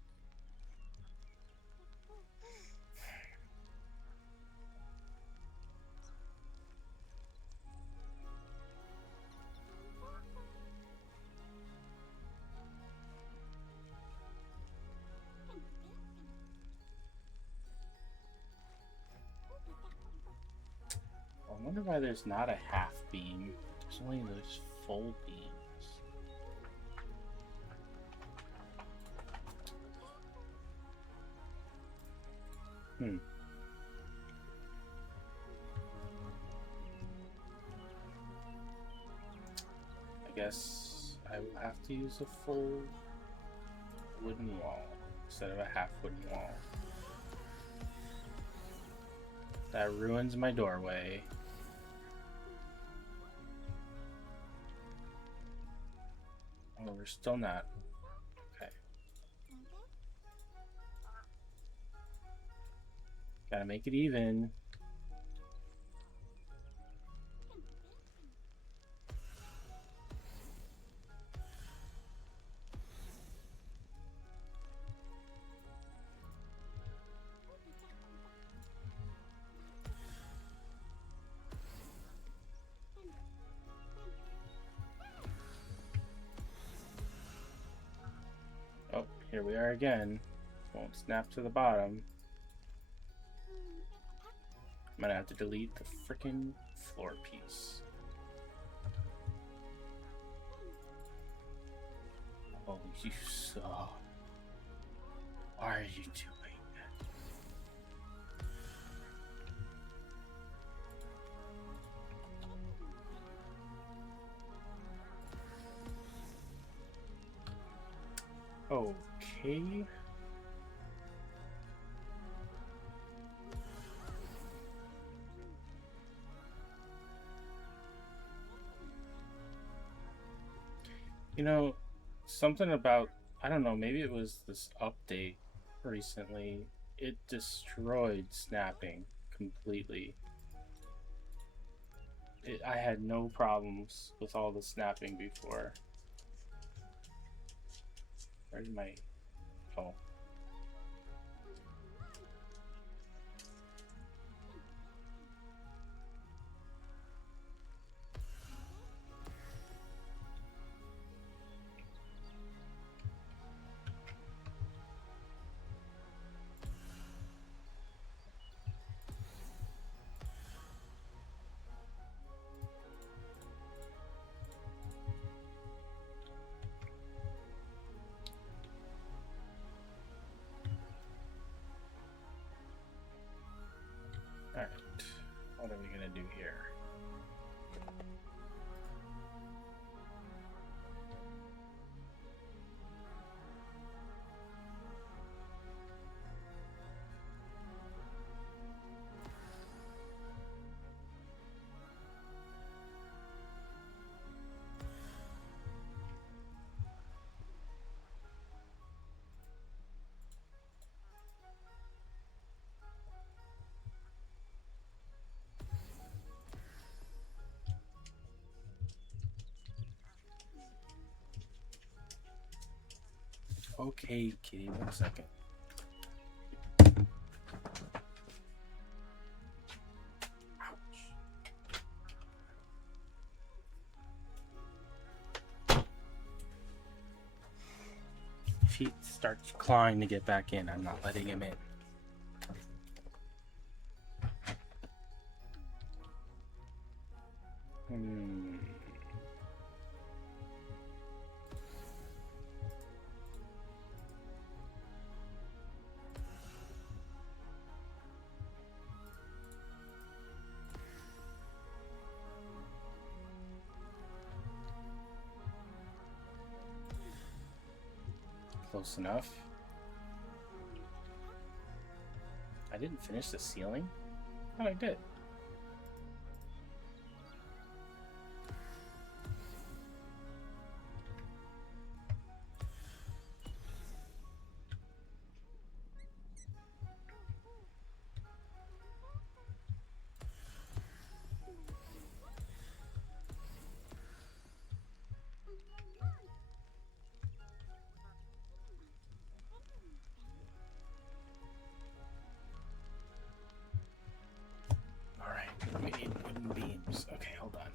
wonder why there's not a half beam. There's only those full beams. I guess I will have to use a full wooden wall instead of a half wooden wall. That ruins my doorway. Oh, we're still not. Okay. Gotta make it even. Oh, here we are again. Won't snap to the bottom. I'm gonna have to delete the frickin' floor piece. Oh, you saw. Why are you doing that? Okay. You know, something about, I don't know, maybe it was this update recently. It destroyed snapping completely. I had no problems with all the snapping before. Where's my... Oh. Alright, what are we gonna do here? Okay, kitty, 1 second. Ouch. If he starts clawing to get back in, I'm not letting him in. Close enough. I didn't finish the ceiling? Oh, I did. We need wooden beams. Okay, hold on.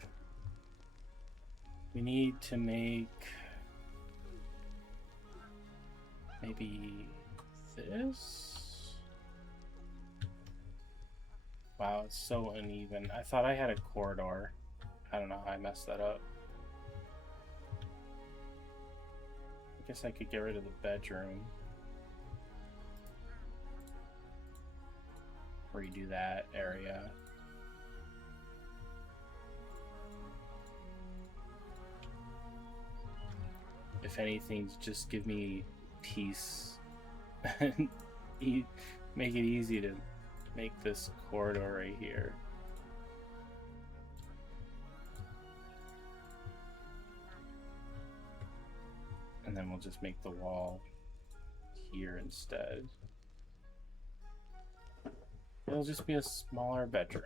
We need to make maybe this. Wow, it's so uneven. I thought I had a corridor. I don't know how I messed that up. I guess I could get rid of the bedroom. Redo that area. If anything, just give me peace. Make it easy to make this corridor right here. And then we'll just make the wall here instead. It'll just be a smaller bedroom.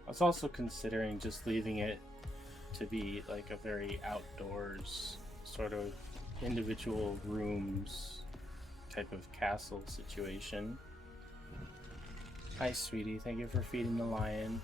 I was also considering just leaving it to be like a very outdoors sort of individual rooms type of castle situation. Hi, sweetie. Thank you for feeding the lion.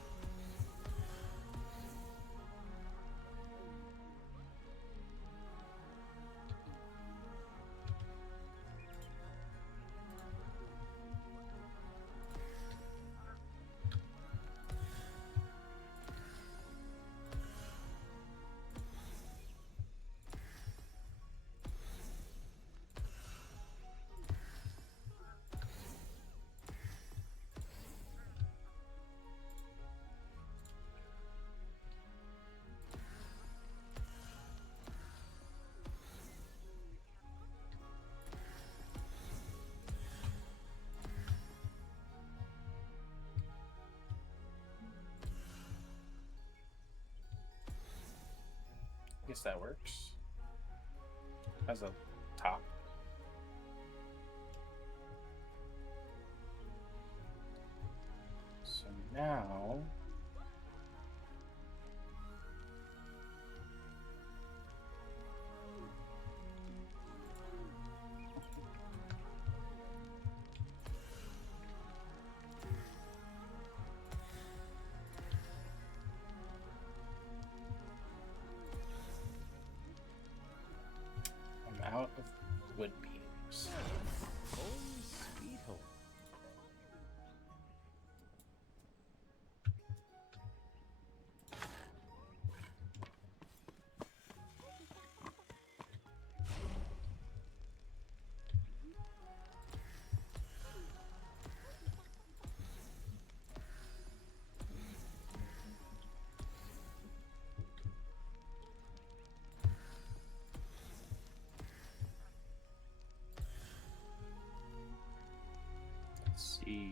I guess that works as a top. So now I'm out of wood beams. Home sweet home. Let's see.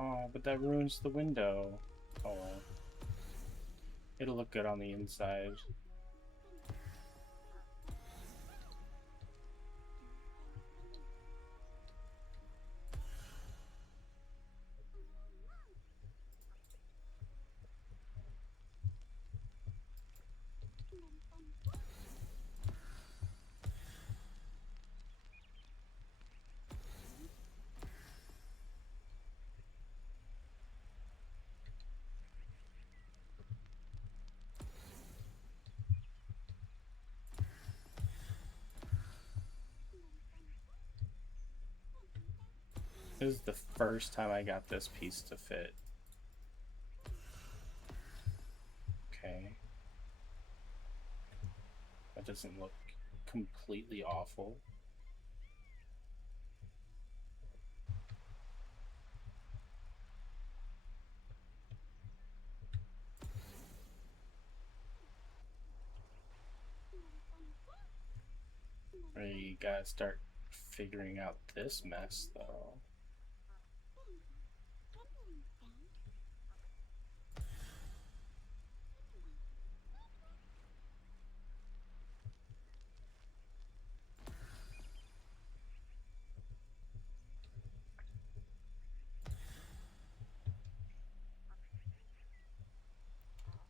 Oh, but that ruins the window. Oh well. It'll look good on the inside. This is the first time I got this piece to fit. Okay. That doesn't look completely awful. You gotta start figuring out this mess, though.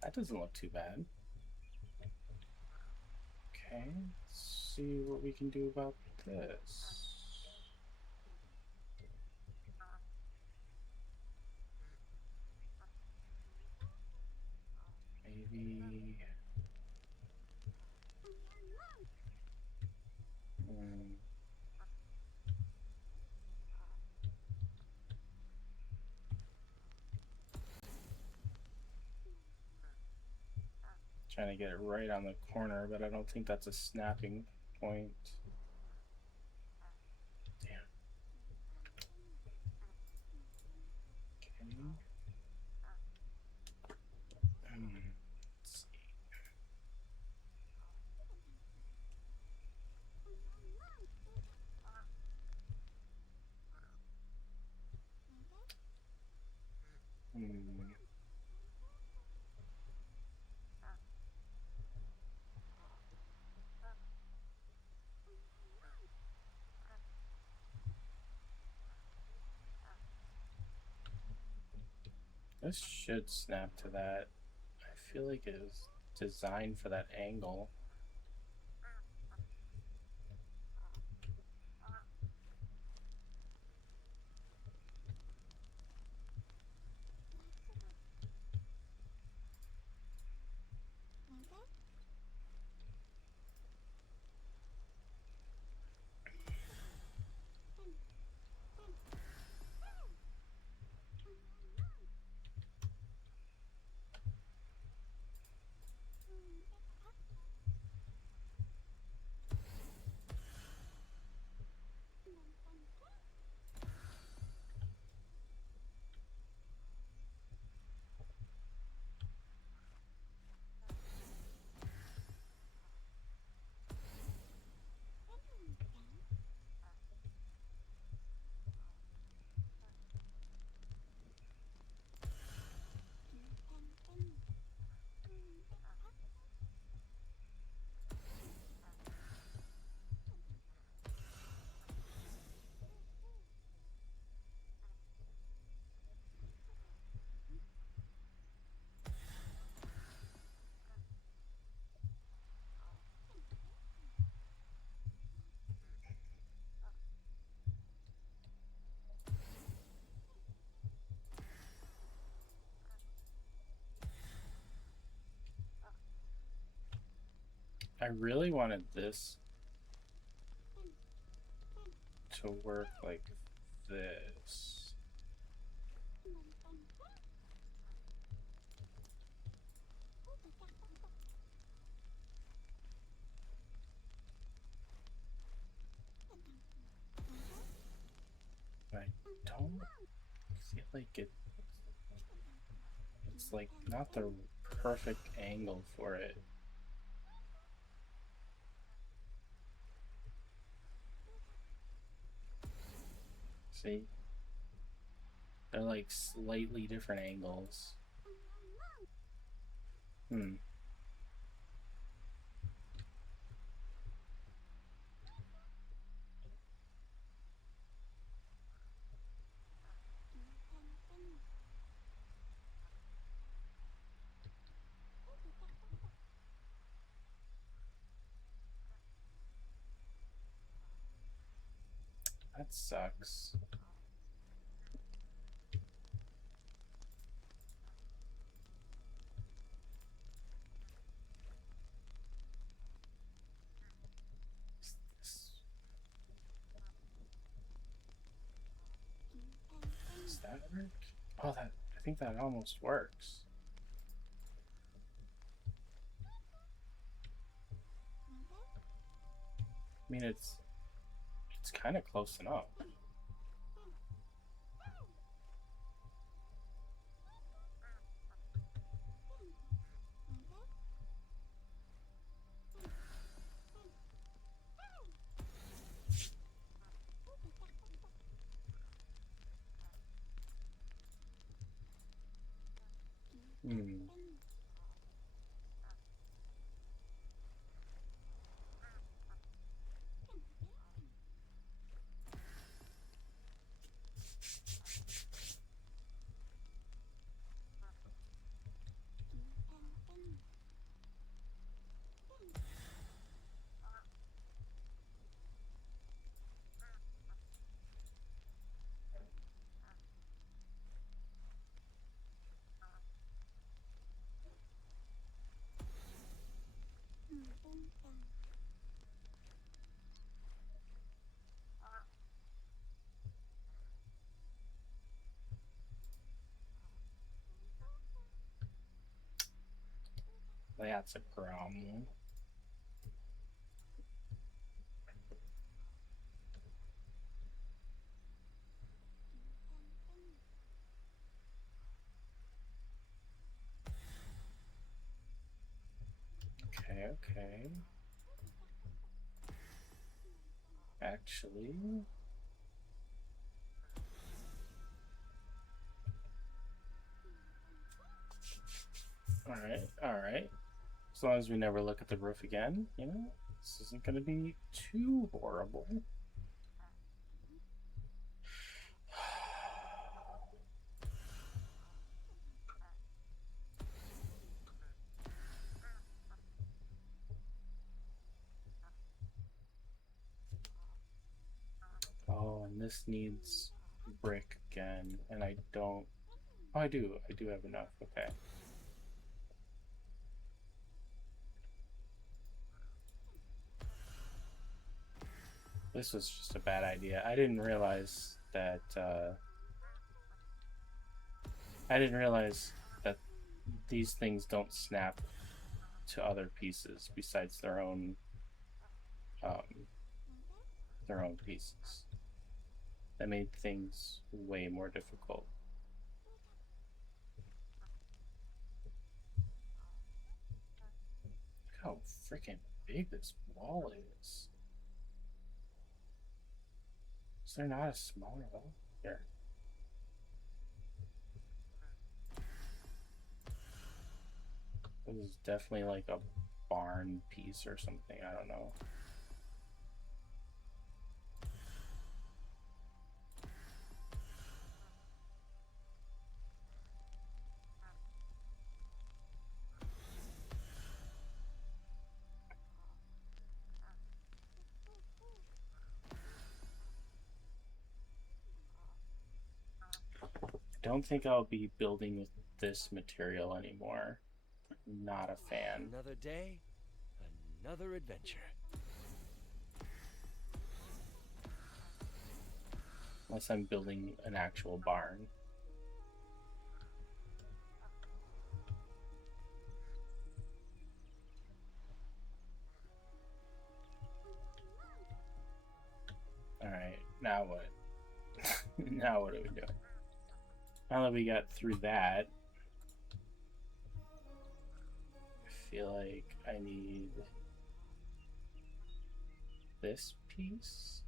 That doesn't look too bad. Okay, let's see what we can do about this. Maybe... Trying to get it right on the corner, but I don't think that's a snapping point. Damn. Okay. Let's see. This should snap to that. I feel like it was designed for that angle. I really wanted this to work like this. I don't feel like it's like not the perfect angle for it. See? They're like slightly different angles. That sucks. work? Oh, I think that almost works. I mean, it's kind of close enough. Hmm. That's a problem. Okay. Actually, all right. As long as we never look at the roof again, you know, this isn't going to be too horrible. Oh, and this needs brick again, and I don't. Oh, I do. I do have enough. Okay. This was just a bad idea. I didn't realize that. I didn't realize that these things don't snap to other pieces besides their own pieces. That made things way more difficult. Look how freaking big this wall is. Is there not a smaller wall? Here. This is definitely like a barn piece or something. I don't know. I don't think I'll be building with this material anymore. Not a fan. Another day, another adventure. Unless I'm building an actual barn. Alright, now what? Now what do we do? Now that we got through that, I feel like I need this piece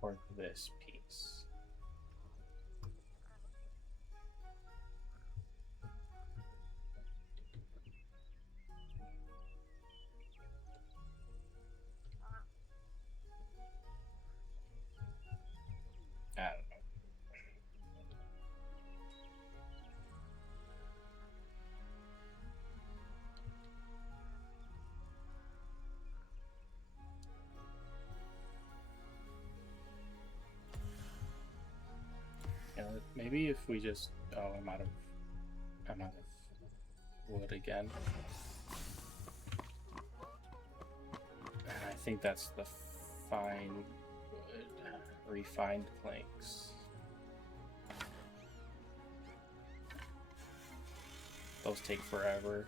or this piece. I don't know. You know, maybe if we just I'm out of wood again. And I think that's the fine wood, refined planks. Those take forever.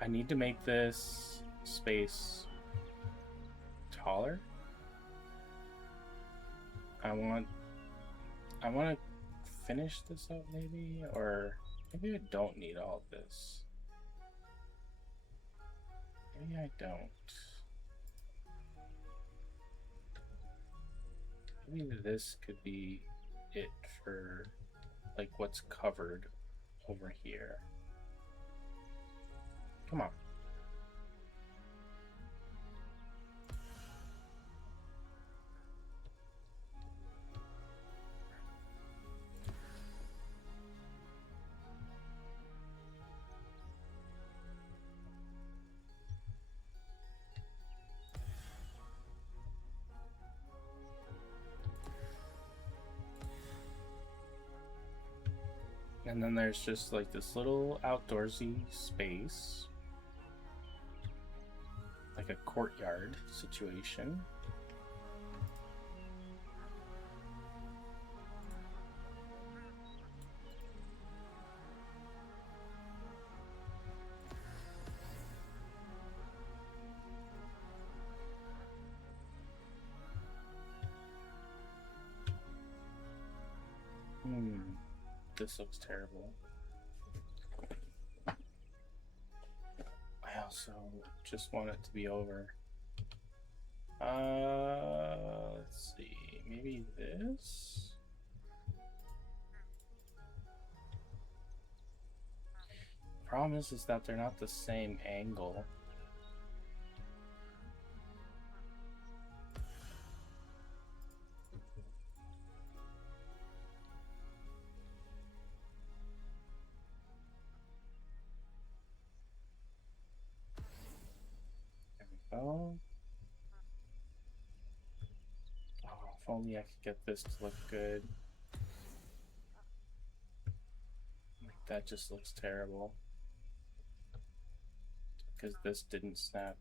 I need to make this space taller. I want to finish this up maybe, or maybe I don't need all of this. Maybe I don't. Maybe this could be it for like what's covered over here. Come on. And then there's just like this little outdoorsy space, like a courtyard situation. This looks terrible. I also just want it to be over. Let's see, maybe this? Problem is that they're not the same angle. Oh, if only I could get this to look good. Like, that just looks terrible. Because this didn't snap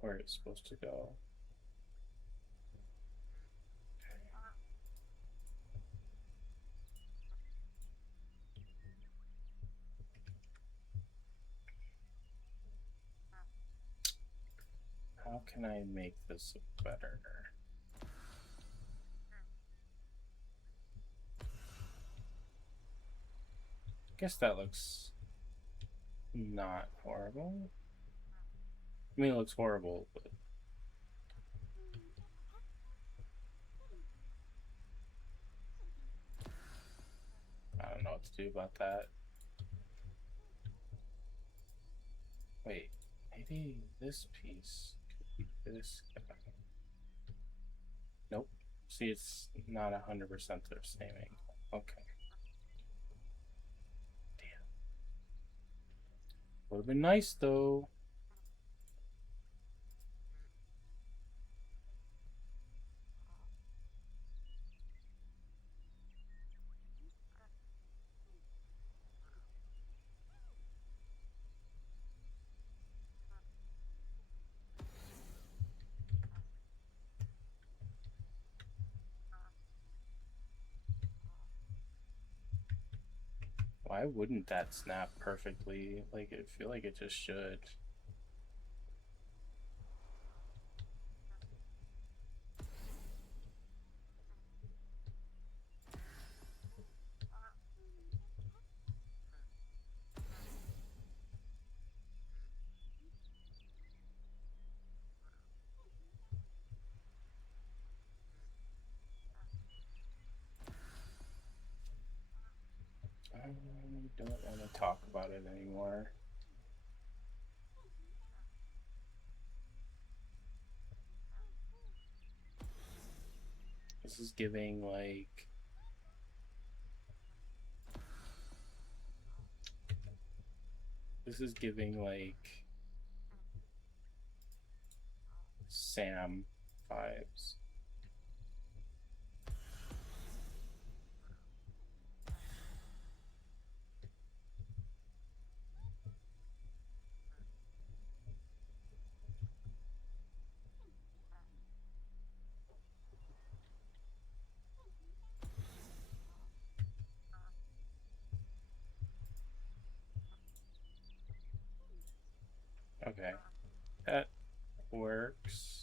where it's supposed to go. How can I make this look better? Guess that looks not horrible. I mean, it looks horrible, but I don't know what to do about that. Wait, maybe this piece could be this guy. Nope. See, it's not 100% the same angle. Okay. Damn. Would have been nice though. Why wouldn't that snap perfectly? Like, I feel like it just should. I don't want to talk about it anymore. This is giving like Sam vibes. works.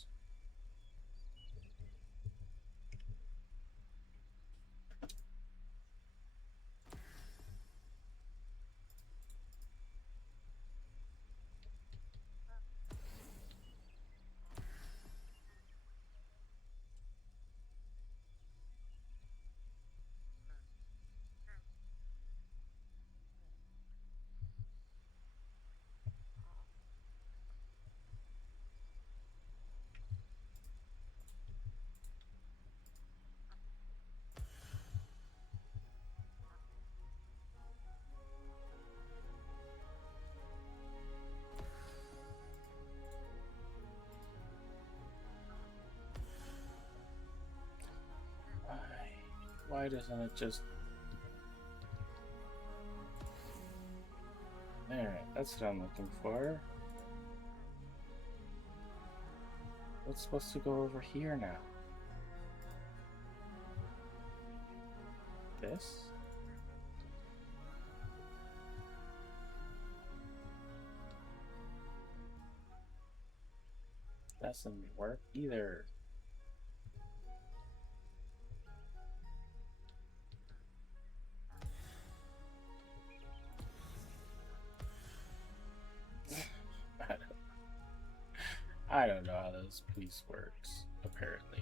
Why doesn't it just... There, that's what I'm looking for. What's supposed to go over here now? This? That doesn't work either. I don't know how this piece works, apparently.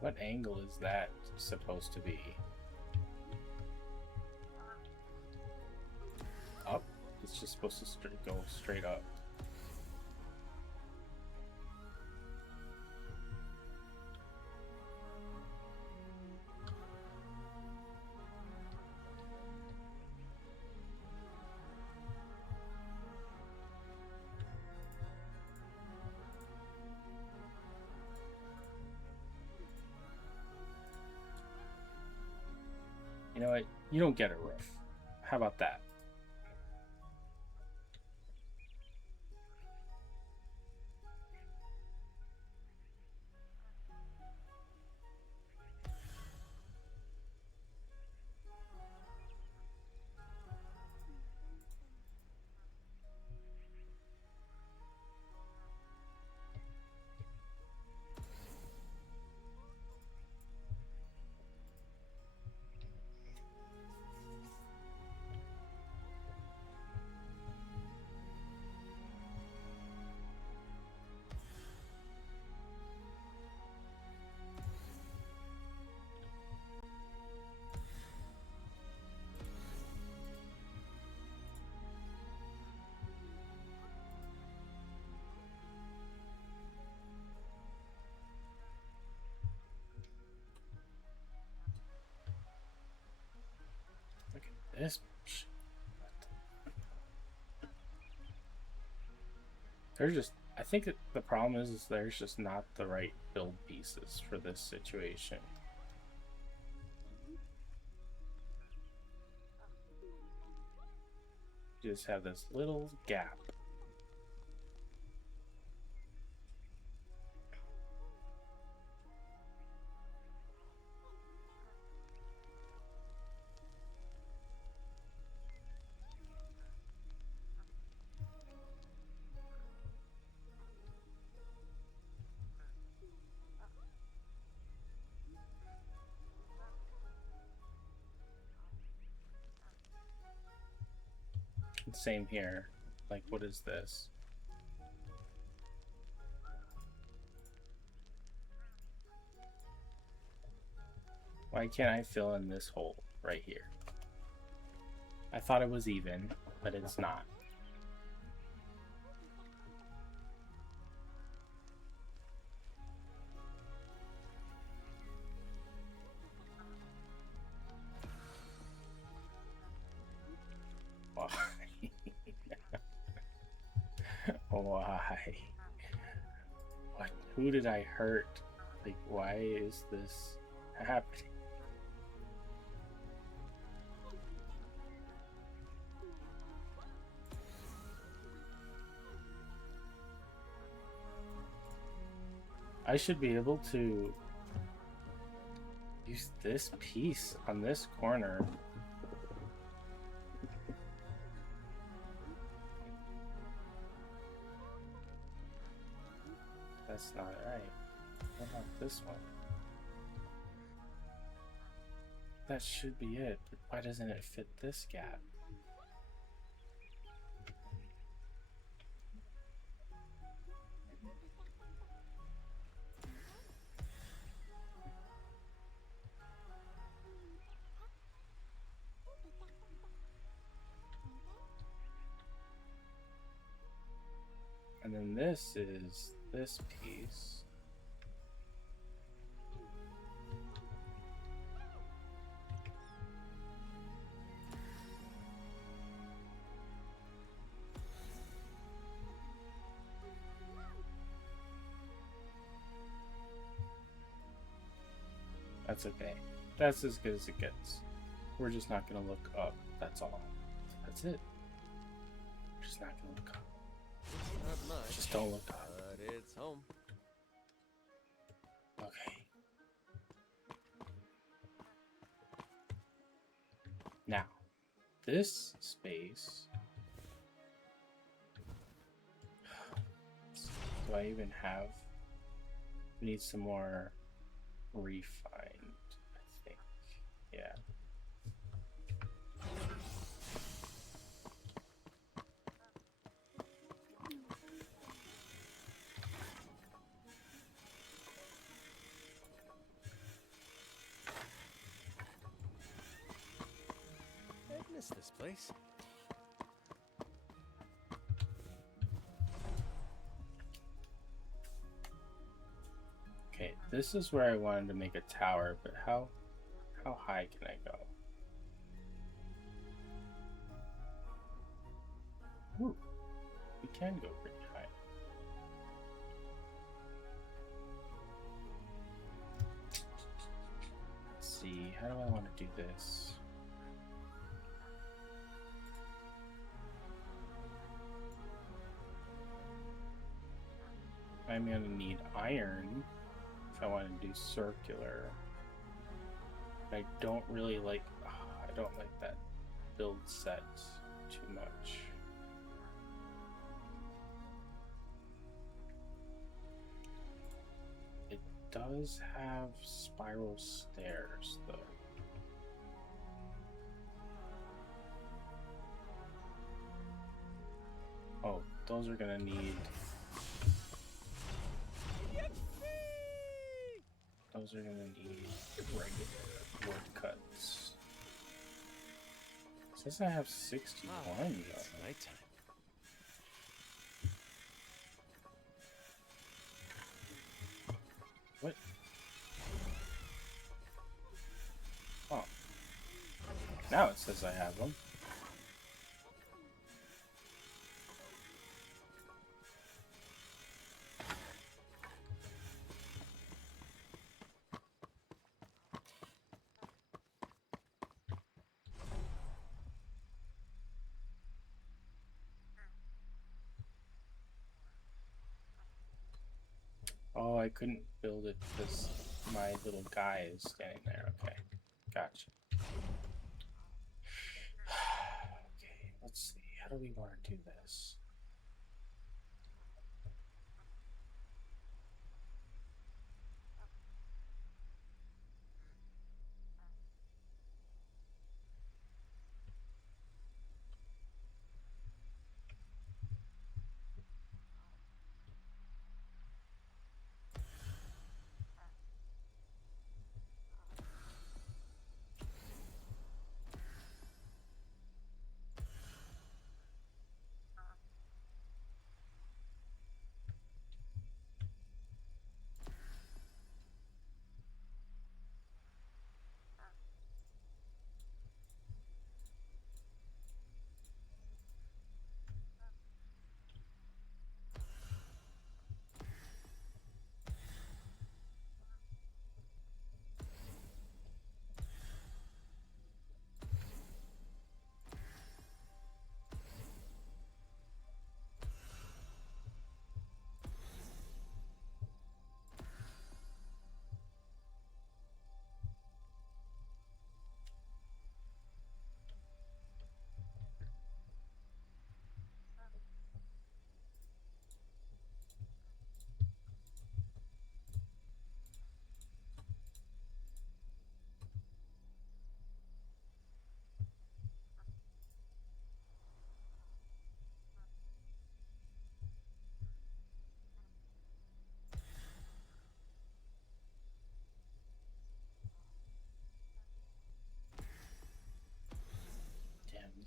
What angle is that supposed to be? Up? It's just supposed to go straight up. You know what? You don't get a roof. How about that? Look at this. There's just, I think that the problem is there's just not the right build pieces for this situation. You just have this little gap. Same here. Like, what is this? Why can't I fill in this hole right here? I thought it was even, but it's not. Why? What? Who did I hurt? Like, why is this happening? I should be able to Use this piece on this corner. That's not right. What about this one? That should be it, but why doesn't it fit this gap? And then this is this piece. That's okay. That's as good as it gets. We're just not gonna look up. That's all. That's it. We're just not gonna look up. Not much, Just don't look up. but it's home. Okay. Now, this space. Do I even have? We need some more refined, I think. Yeah. I've missed this place. Okay, this is where I wanted to make a tower, but how high can I go? Ooh, we can go pretty high. Let's see, how do I want to do this? I'm gonna need iron if I want to do circular. I don't really like, I don't like that build set too much. It does have spiral stairs though. Oh, those are gonna need. Those are gonna need regular woodcuts. It says I have 61 though. It's nighttime. What? Oh. Now it says I have them. Oh, I couldn't build it because my little guy is standing there. Okay, gotcha. Okay, let's see. How do we want to do this?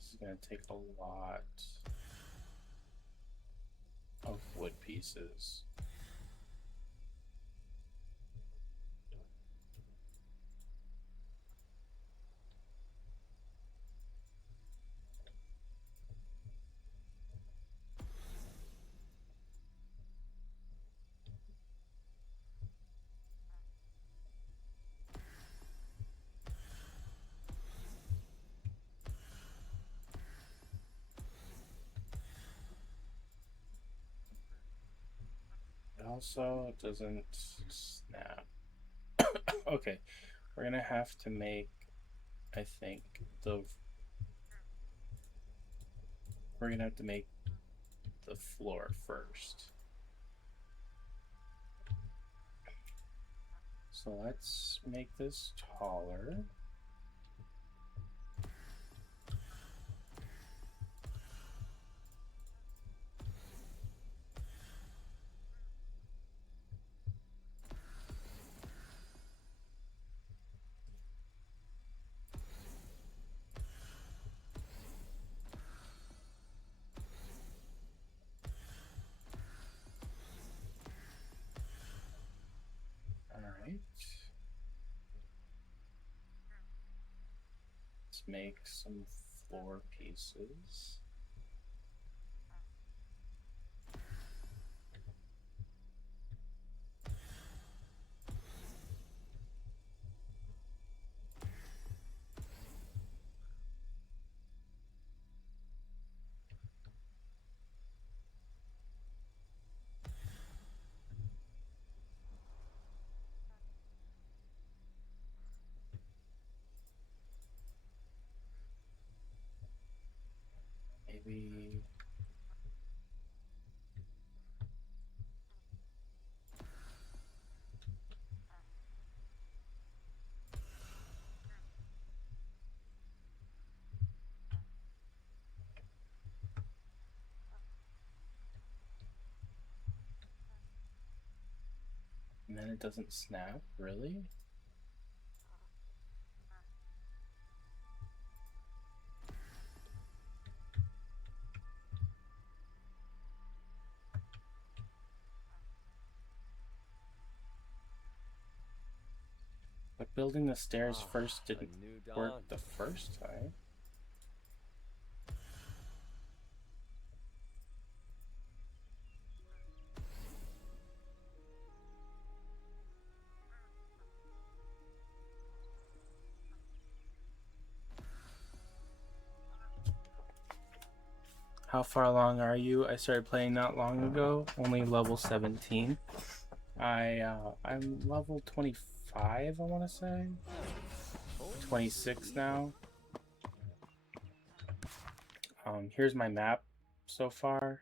This is going to take a lot of wood pieces. Also, it doesn't snap. Okay, we're gonna have to make, I think, we're gonna have to make the floor first. So let's make this taller. Alright. Let's make some floor pieces. Maybe and then it doesn't snap, really? But building the stairs first didn't work the first time. How far along are you? I started playing not long ago, only level 17. I'm level 25, I want to say. 26 now. Here's my map so far.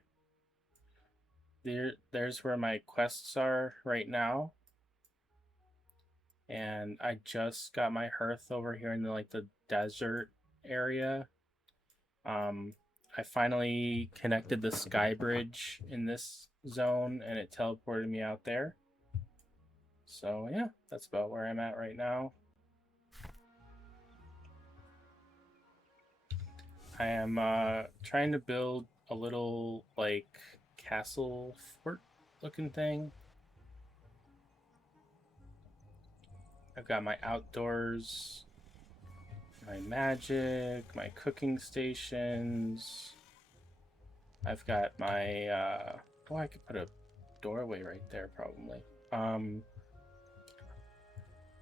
There's where my quests are right now. And I just got my hearth over here in the desert area. I finally connected the sky bridge in this zone and it teleported me out there. So yeah, that's about where I'm at right now. I am trying to build a little castle fort looking thing. I've got my outdoors, my magic, my cooking stations. I've got my oh, I could put a doorway right there probably.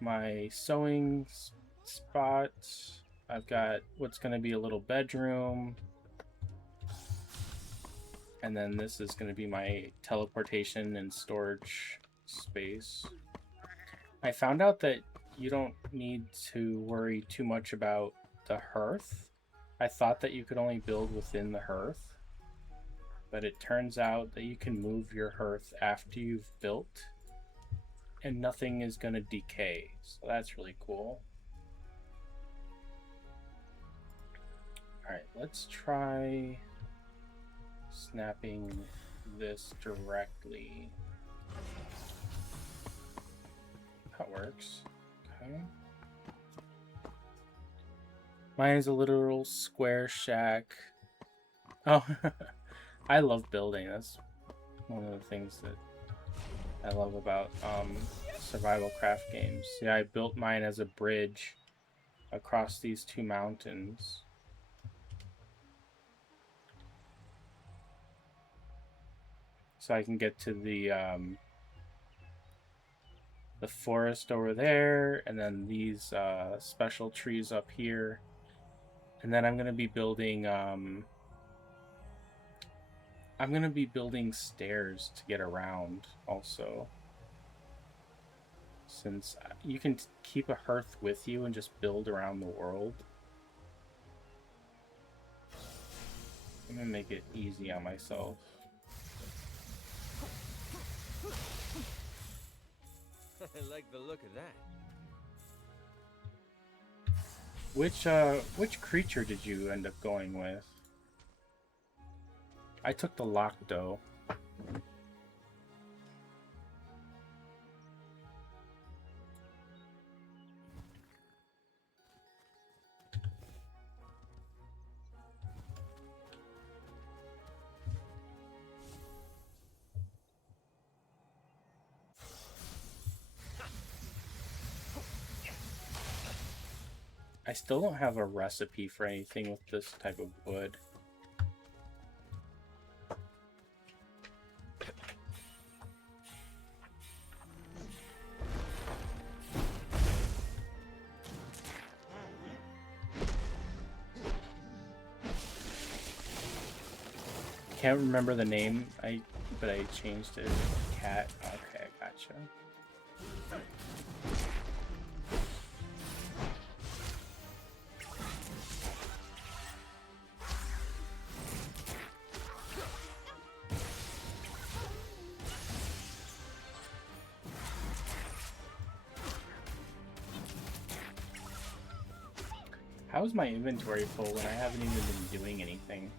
My sewing spot. I've got what's going to be a little bedroom. And then this is going to be my teleportation and storage space. I found out that you don't need to worry too much about the hearth. I thought that you could only build within the hearth. But it turns out that you can move your hearth after you've built. And nothing is going to decay. So that's really cool. Alright, let's try snapping this directly. That works. Okay. Mine is a literal square shack. Oh, I love building. That's one of the things that I love about survival craft games. Yeah, I built mine as a bridge across these two mountains. So I can get to the forest over there, and then these special trees up here. And then I'm gonna be building stairs to get around also. Since you can keep a hearth with you and just build around the world. I'm gonna make it easy on myself. I like the look of that. Which creature did you end up going with? I took the Lockdoe. I still don't have a recipe for anything with this type of wood. Can't remember the name, but I changed it. Cat. Okay, gotcha. How is my inventory full when I haven't even been doing anything?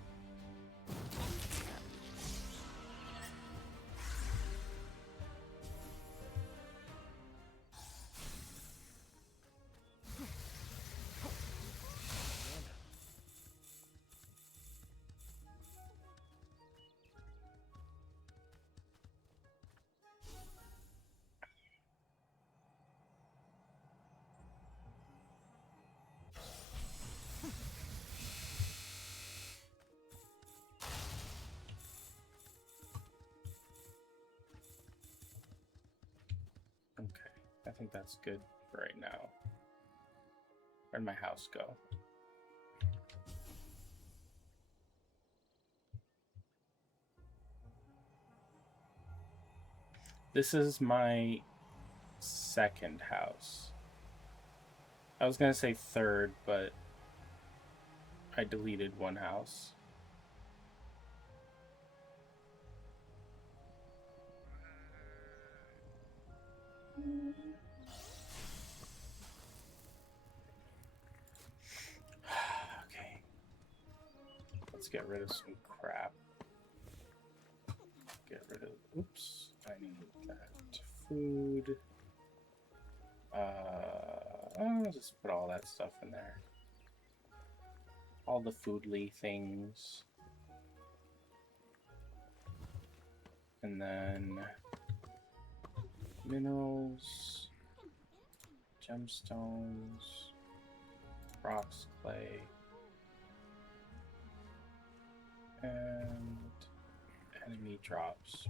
Okay, I think that's good for right now. Where'd my house go? This is my second house. I was gonna say third, but I deleted one house. Okay. Let's get rid of some crap. Get rid of... Oops. I need that. Food. I'll just put all that stuff in there. All the foodly things. And then... minerals. Gemstones. Rocks, clay. And... enemy drops.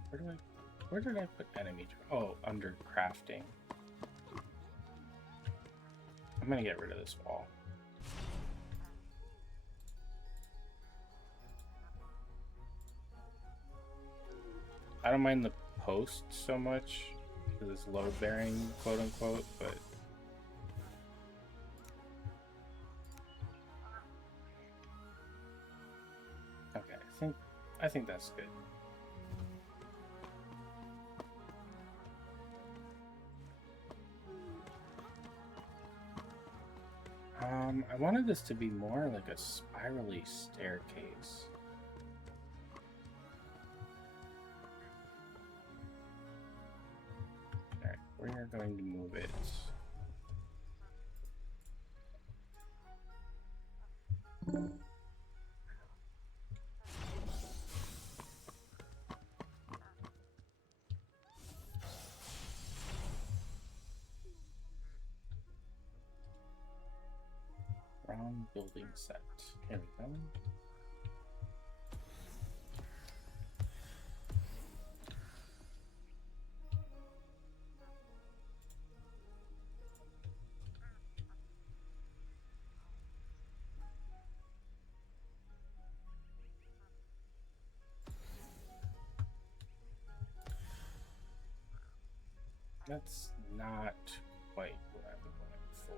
Where did I put enemy drops? Oh, under crafting. I'm gonna get rid of this wall. I don't mind the post so much because it's load bearing, quote unquote, but okay, I think that's good. I wanted this to be more like a spirally staircase. Alright, we're going to move it. Round building set. Here we go. That's not quite what I'm going for.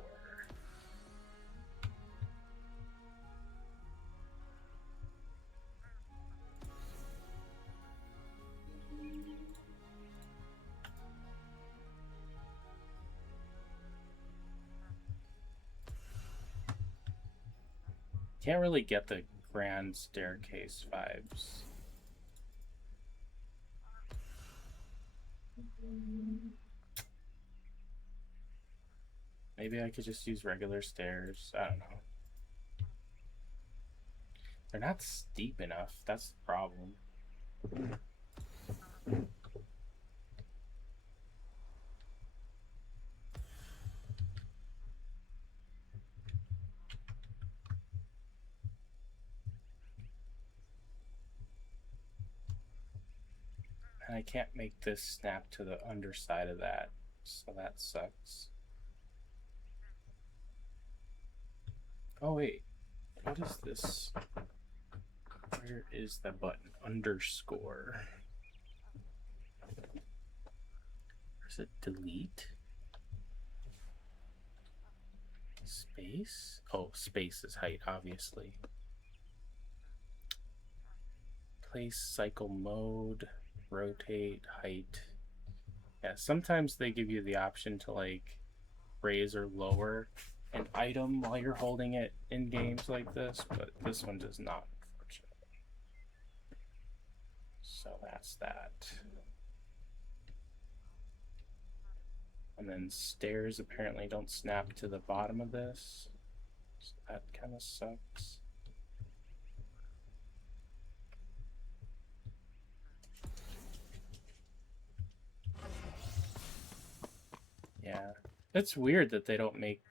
Can't really get the grand staircase vibes. Maybe I could just use regular stairs. I don't know. They're not steep enough. That's the problem. And I can't make this snap to the underside of that, so that sucks. Oh wait, what is this? Where is the button? Underscore. Is it delete? Space? Oh, space is height, obviously. Place, cycle mode, rotate, height. Yeah, sometimes they give you the option to like raise or lower an item while you're holding it in games like this, but this one does not, unfortunately. So that's that. And then stairs apparently don't snap to the bottom of this, so that kind of sucks. Yeah, it's weird that they don't make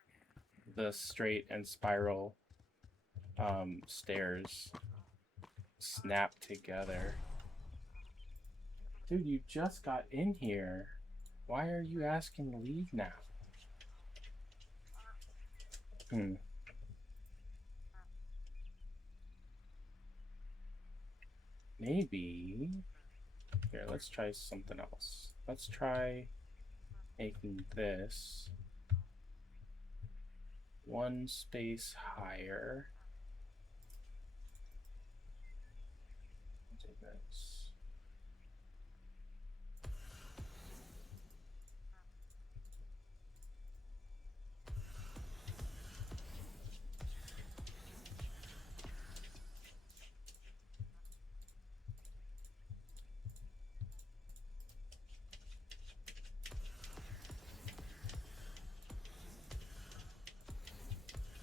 the straight and spiral stairs snap together. Dude, you just got in here. Why are you asking to leave now? Maybe. Here, let's try something else. Let's try making this one space higher. Do this.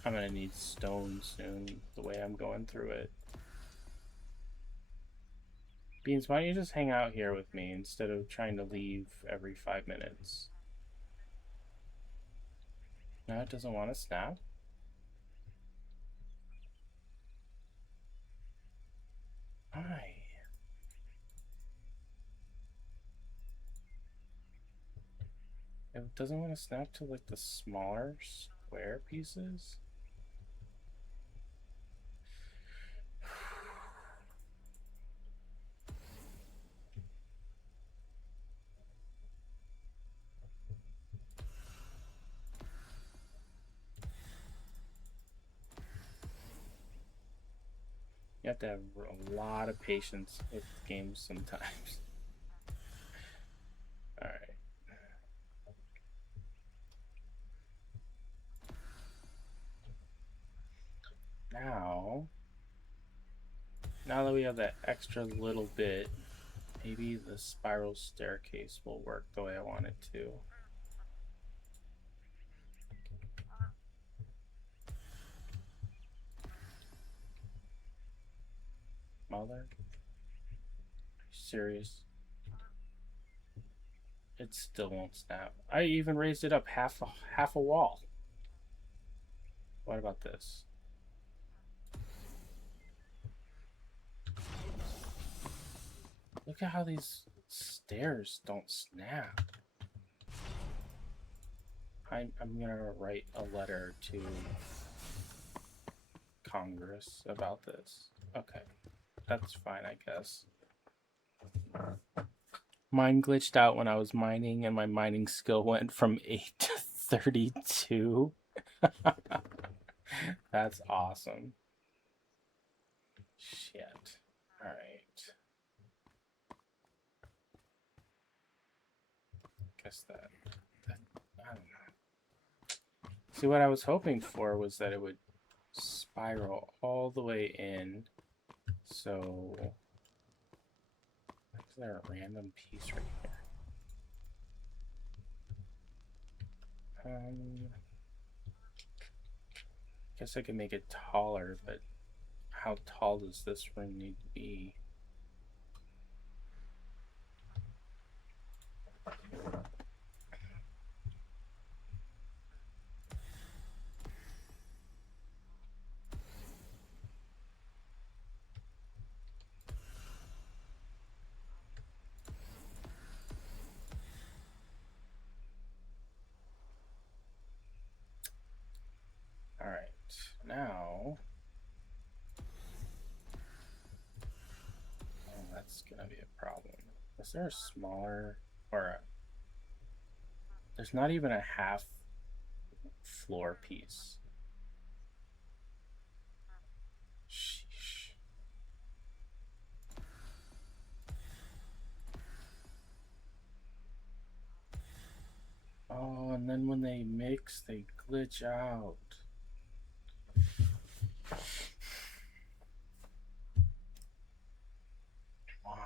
I'm gonna need stone soon, the way I'm going through it. Beans, why don't you just hang out here with me instead of trying to leave every 5 minutes? No, it doesn't want to snap. Why? It doesn't want to snap to like the smaller square pieces. You have to have a lot of patience with games sometimes. Alright. Now that we have that extra little bit, maybe the spiral staircase will work the way I want it to. smaller? Are you serious? It still won't snap. I even raised it up half a wall. What about this? Look at how these stairs don't snap. I'm gonna write a letter to Congress about this. Okay, that's fine, I guess. Mine glitched out when I was mining, and my mining skill went from 8 to 32. That's awesome. Shit. Alright. Guess that. I don't know. See, what I was hoping for was that it would spiral all the way in. So, is there a random piece right here? Guess I could make it taller, but how tall does this room need to be? Alright, now... Oh, that's gonna be a problem. Is there a smaller... or a... There's not even a half floor piece. Sheesh. Oh, and then when they mix, they glitch out. Why?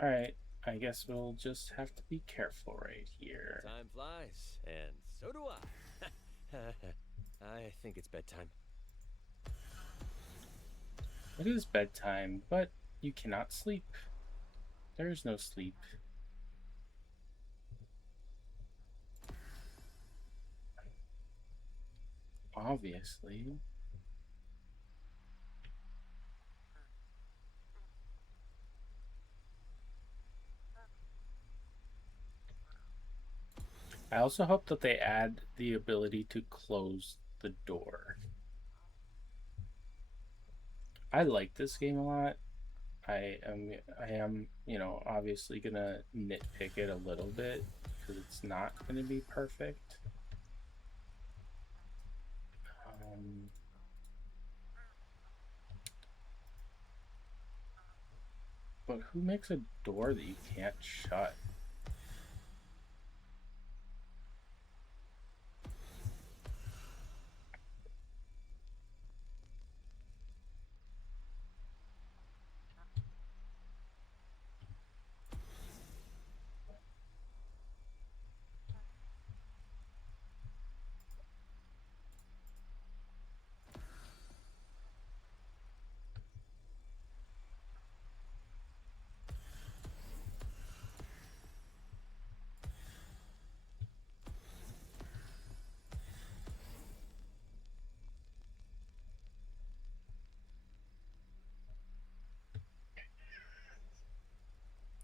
Alright, I guess we'll just have to be careful right here. Time flies, and so do I. I think it's bedtime. It is bedtime, but you cannot sleep. There is no sleep. Obviously. I also hope that they add the ability to close the door. I like this game a lot. I am, you know, obviously gonna nitpick it a little bit because it's not gonna be perfect. But who makes a door that you can't shut?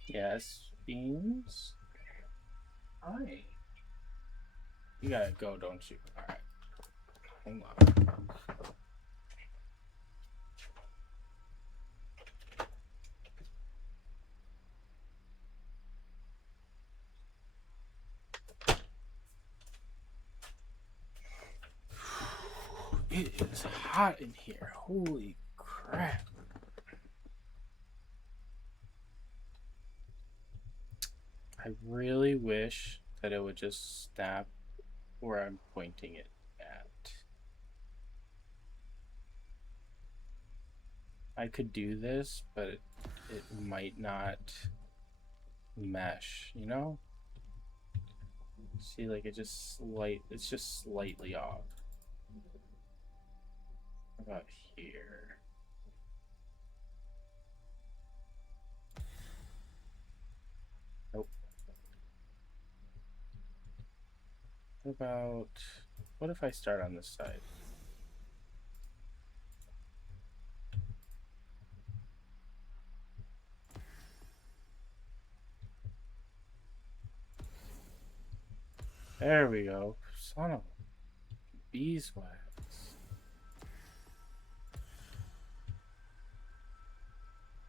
Yes, beans. Hi. You gotta go, don't you? Alright. Hold on. It is hot in here. Holy crap. I really wish that it would just snap where I'm pointing it at. I could do this, but it might not mesh, you know? See, like it's just slightly off. What about here? Nope. What if I start on this side? There we go. Son of a beeswax.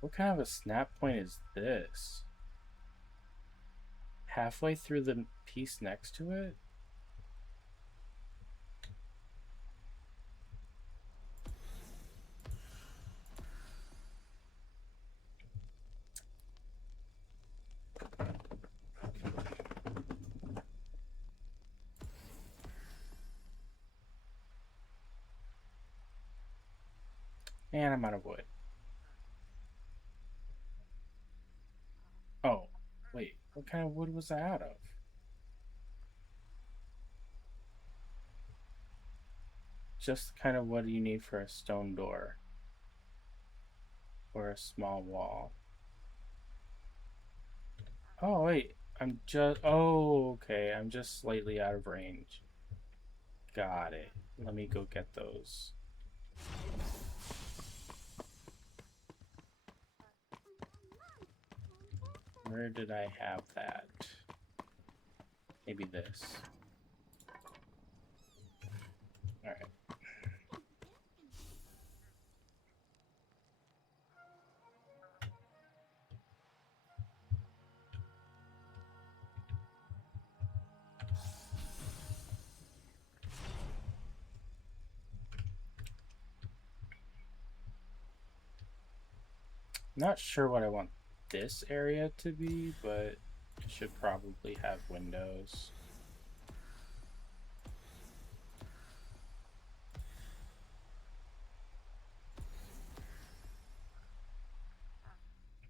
What kind of a snap point is this? Halfway through the piece next to it? And I'm out of wood. Oh, wait. What kind of wood was I out of? Just kind of what do you need for a stone door? Or a small wall? Oh, wait. Oh, okay. I'm just slightly out of range. Got it. Let me go get those. Where did I have that? Maybe this. Alright. Not sure what I want this area to be, but it should probably have windows.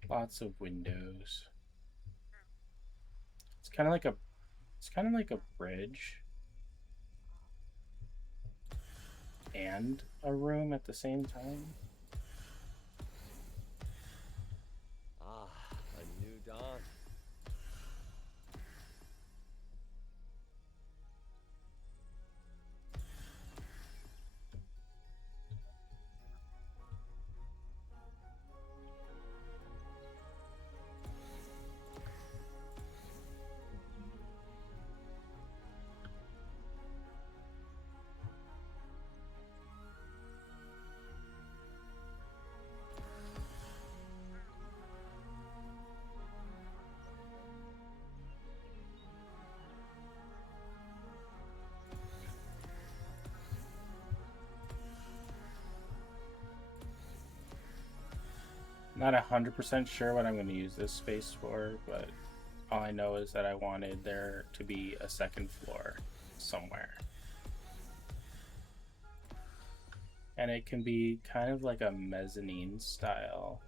Lots of windows. It's kind of like a bridge and a room at the same time. Ah, a new dawn. Not 100% sure what I'm going to use this space for, but all I know is that I wanted there to be a second floor somewhere. And it can be kind of like a mezzanine style.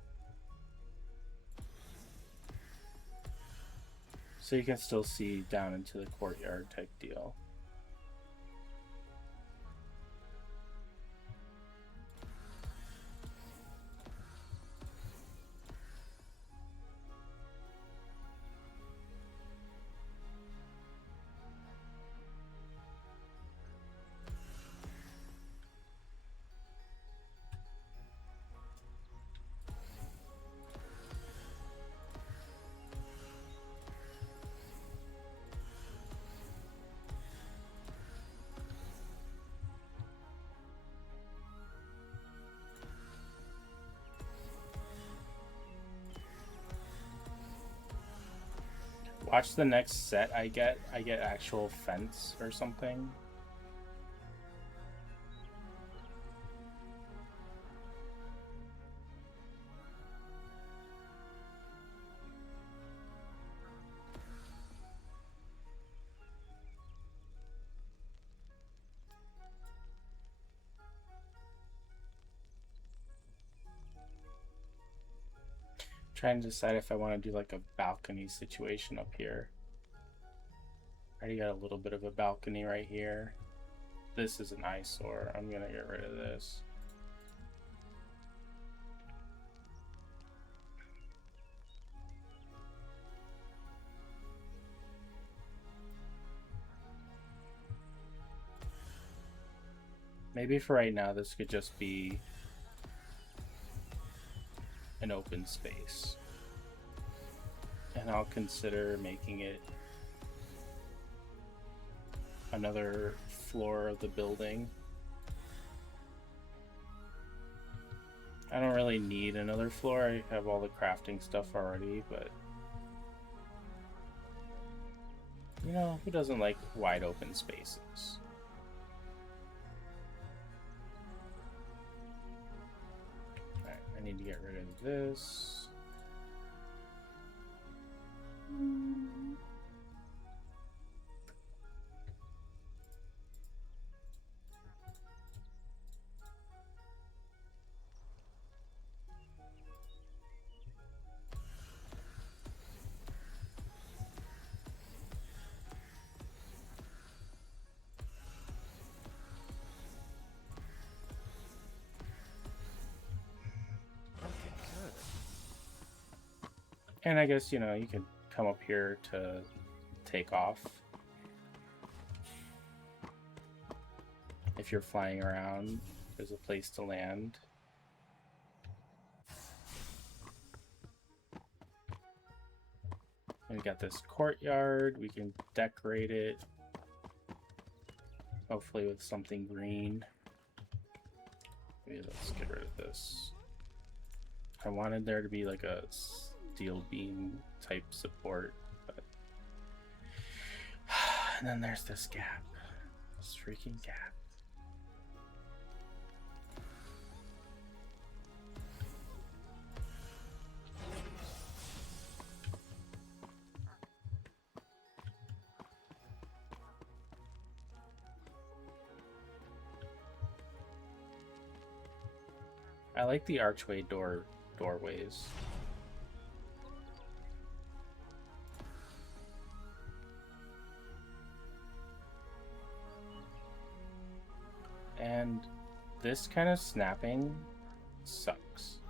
So you can still see down into the courtyard type deal. Watch the next set I get actual fence or something. Trying to decide if I want to do like a balcony situation up here. Already got a little bit of a balcony right here. This is an eyesore. I'm gonna get rid of this. Maybe for right now, this could just be an open space. And I'll consider making it another floor of the building. I don't really need another floor. I have all the crafting stuff already, but you know, who doesn't like wide open spaces? Alright, I need to get rid of this. And I guess, you know, you could come up here to take off. If you're flying around, there's a place to land. And we got this courtyard. We can decorate it. Hopefully with something green. Maybe let's get rid of this. I wanted there to be like a steel beam type support, but and then there's this gap, this freaking gap. I like the archway doorways. And this kind of snapping sucks.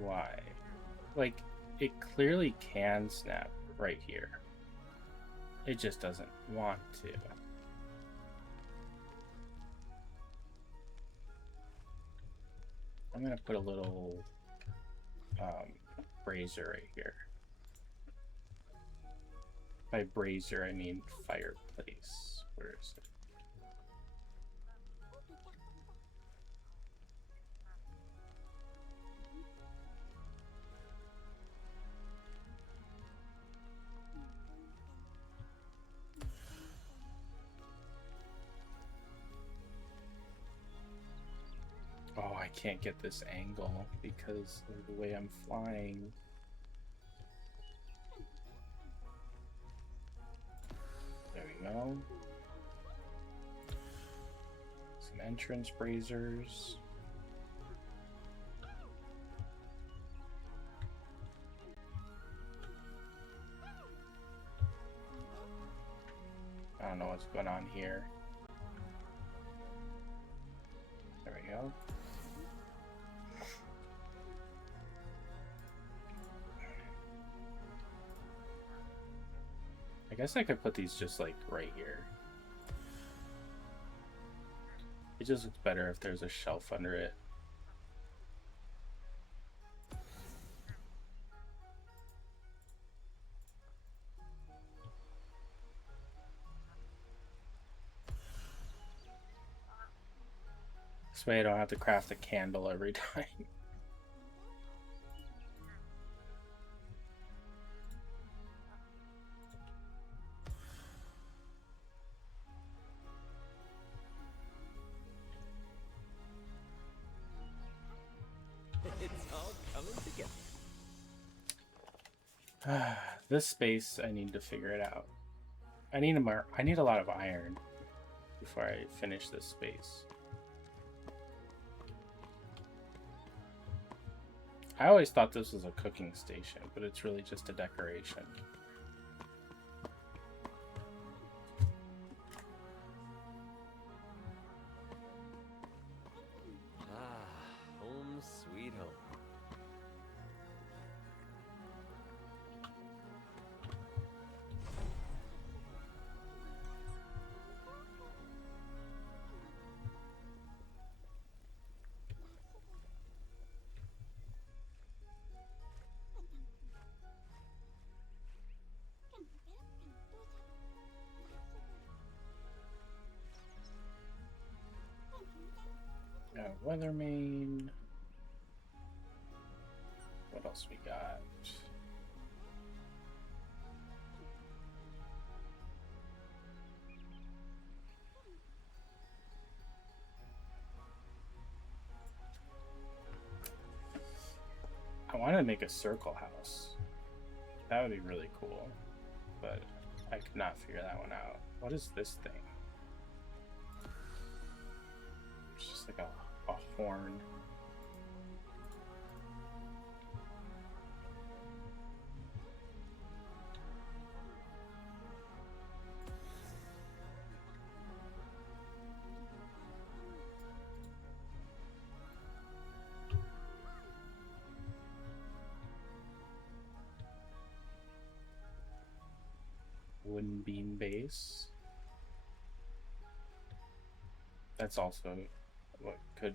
Why? Like, it clearly can snap right here. It just doesn't want to. I'm gonna put a little brazier right here. By brazier, I mean fireplace. Where is it? Oh, I can't get this angle because of the way I'm flying. There we go. Some entrance braziers. I don't know what's going on here. There we go. I guess I could put these just like right here. It just looks better if there's a shelf under it. This way I don't have to craft a candle every time. It's all coming together. This space, I need to figure it out. I need a lot of iron before I finish this space. I always thought this was a cooking station, but it's really just a decoration. Home sweet home. Weatherman. What else we got? I want to make a circle house. That would be really cool, but I could not figure that one out. What is this thing? It's just like a horn. Wooden beam base. That's also what could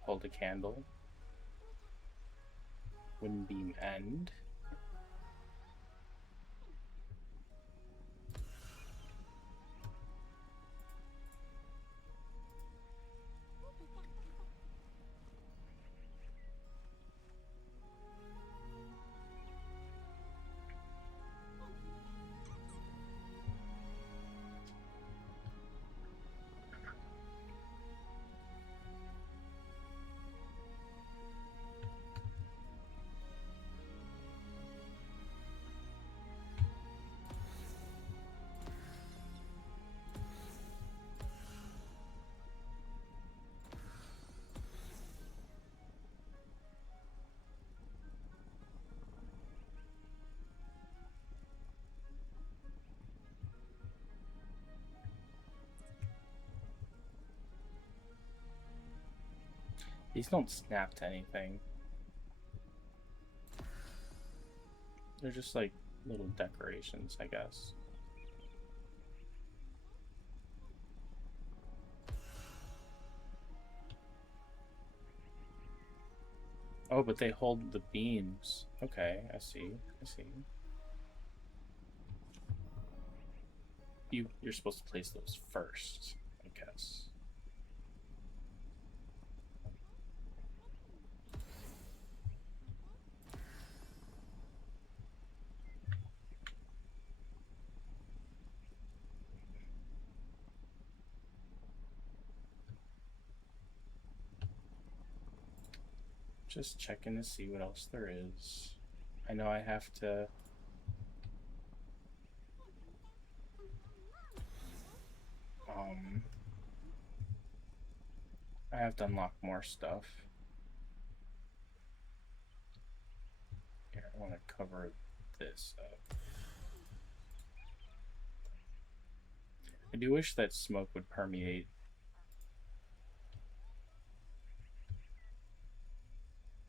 hold a candle. Wooden beam end. These don't snap to anything. They're just like little decorations, I guess. Oh, but they hold the beams. Okay, I see. I see. You're supposed to place those first, I guess. Just checking to see what else there is. I know I have to... I have to unlock more stuff. Here, I want to cover this up. I do wish that smoke would permeate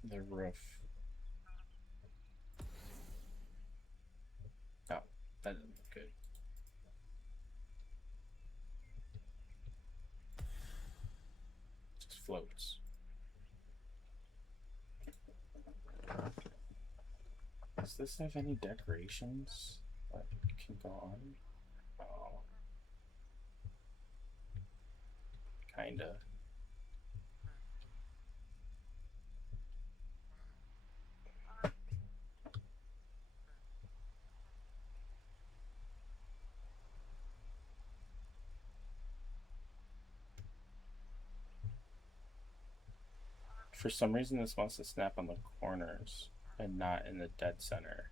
the roof. Oh, that doesn't look good. Just floats. Does this have any decorations that can go on? Oh. Kinda. For some reason, this wants to snap on the corners and not in the dead center.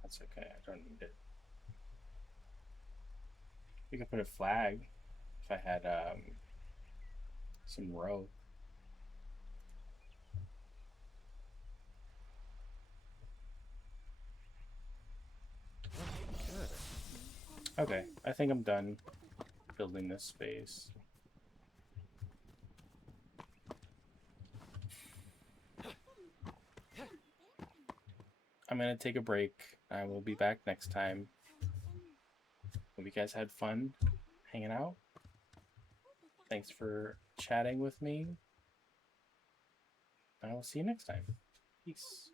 That's okay, I don't need it. You could put a flag if I had some rope. Okay, I think I'm done building this space. I'm gonna take a break. I will be back next time. Hope you guys had fun hanging out. Thanks for chatting with me. I will see you next time. Peace.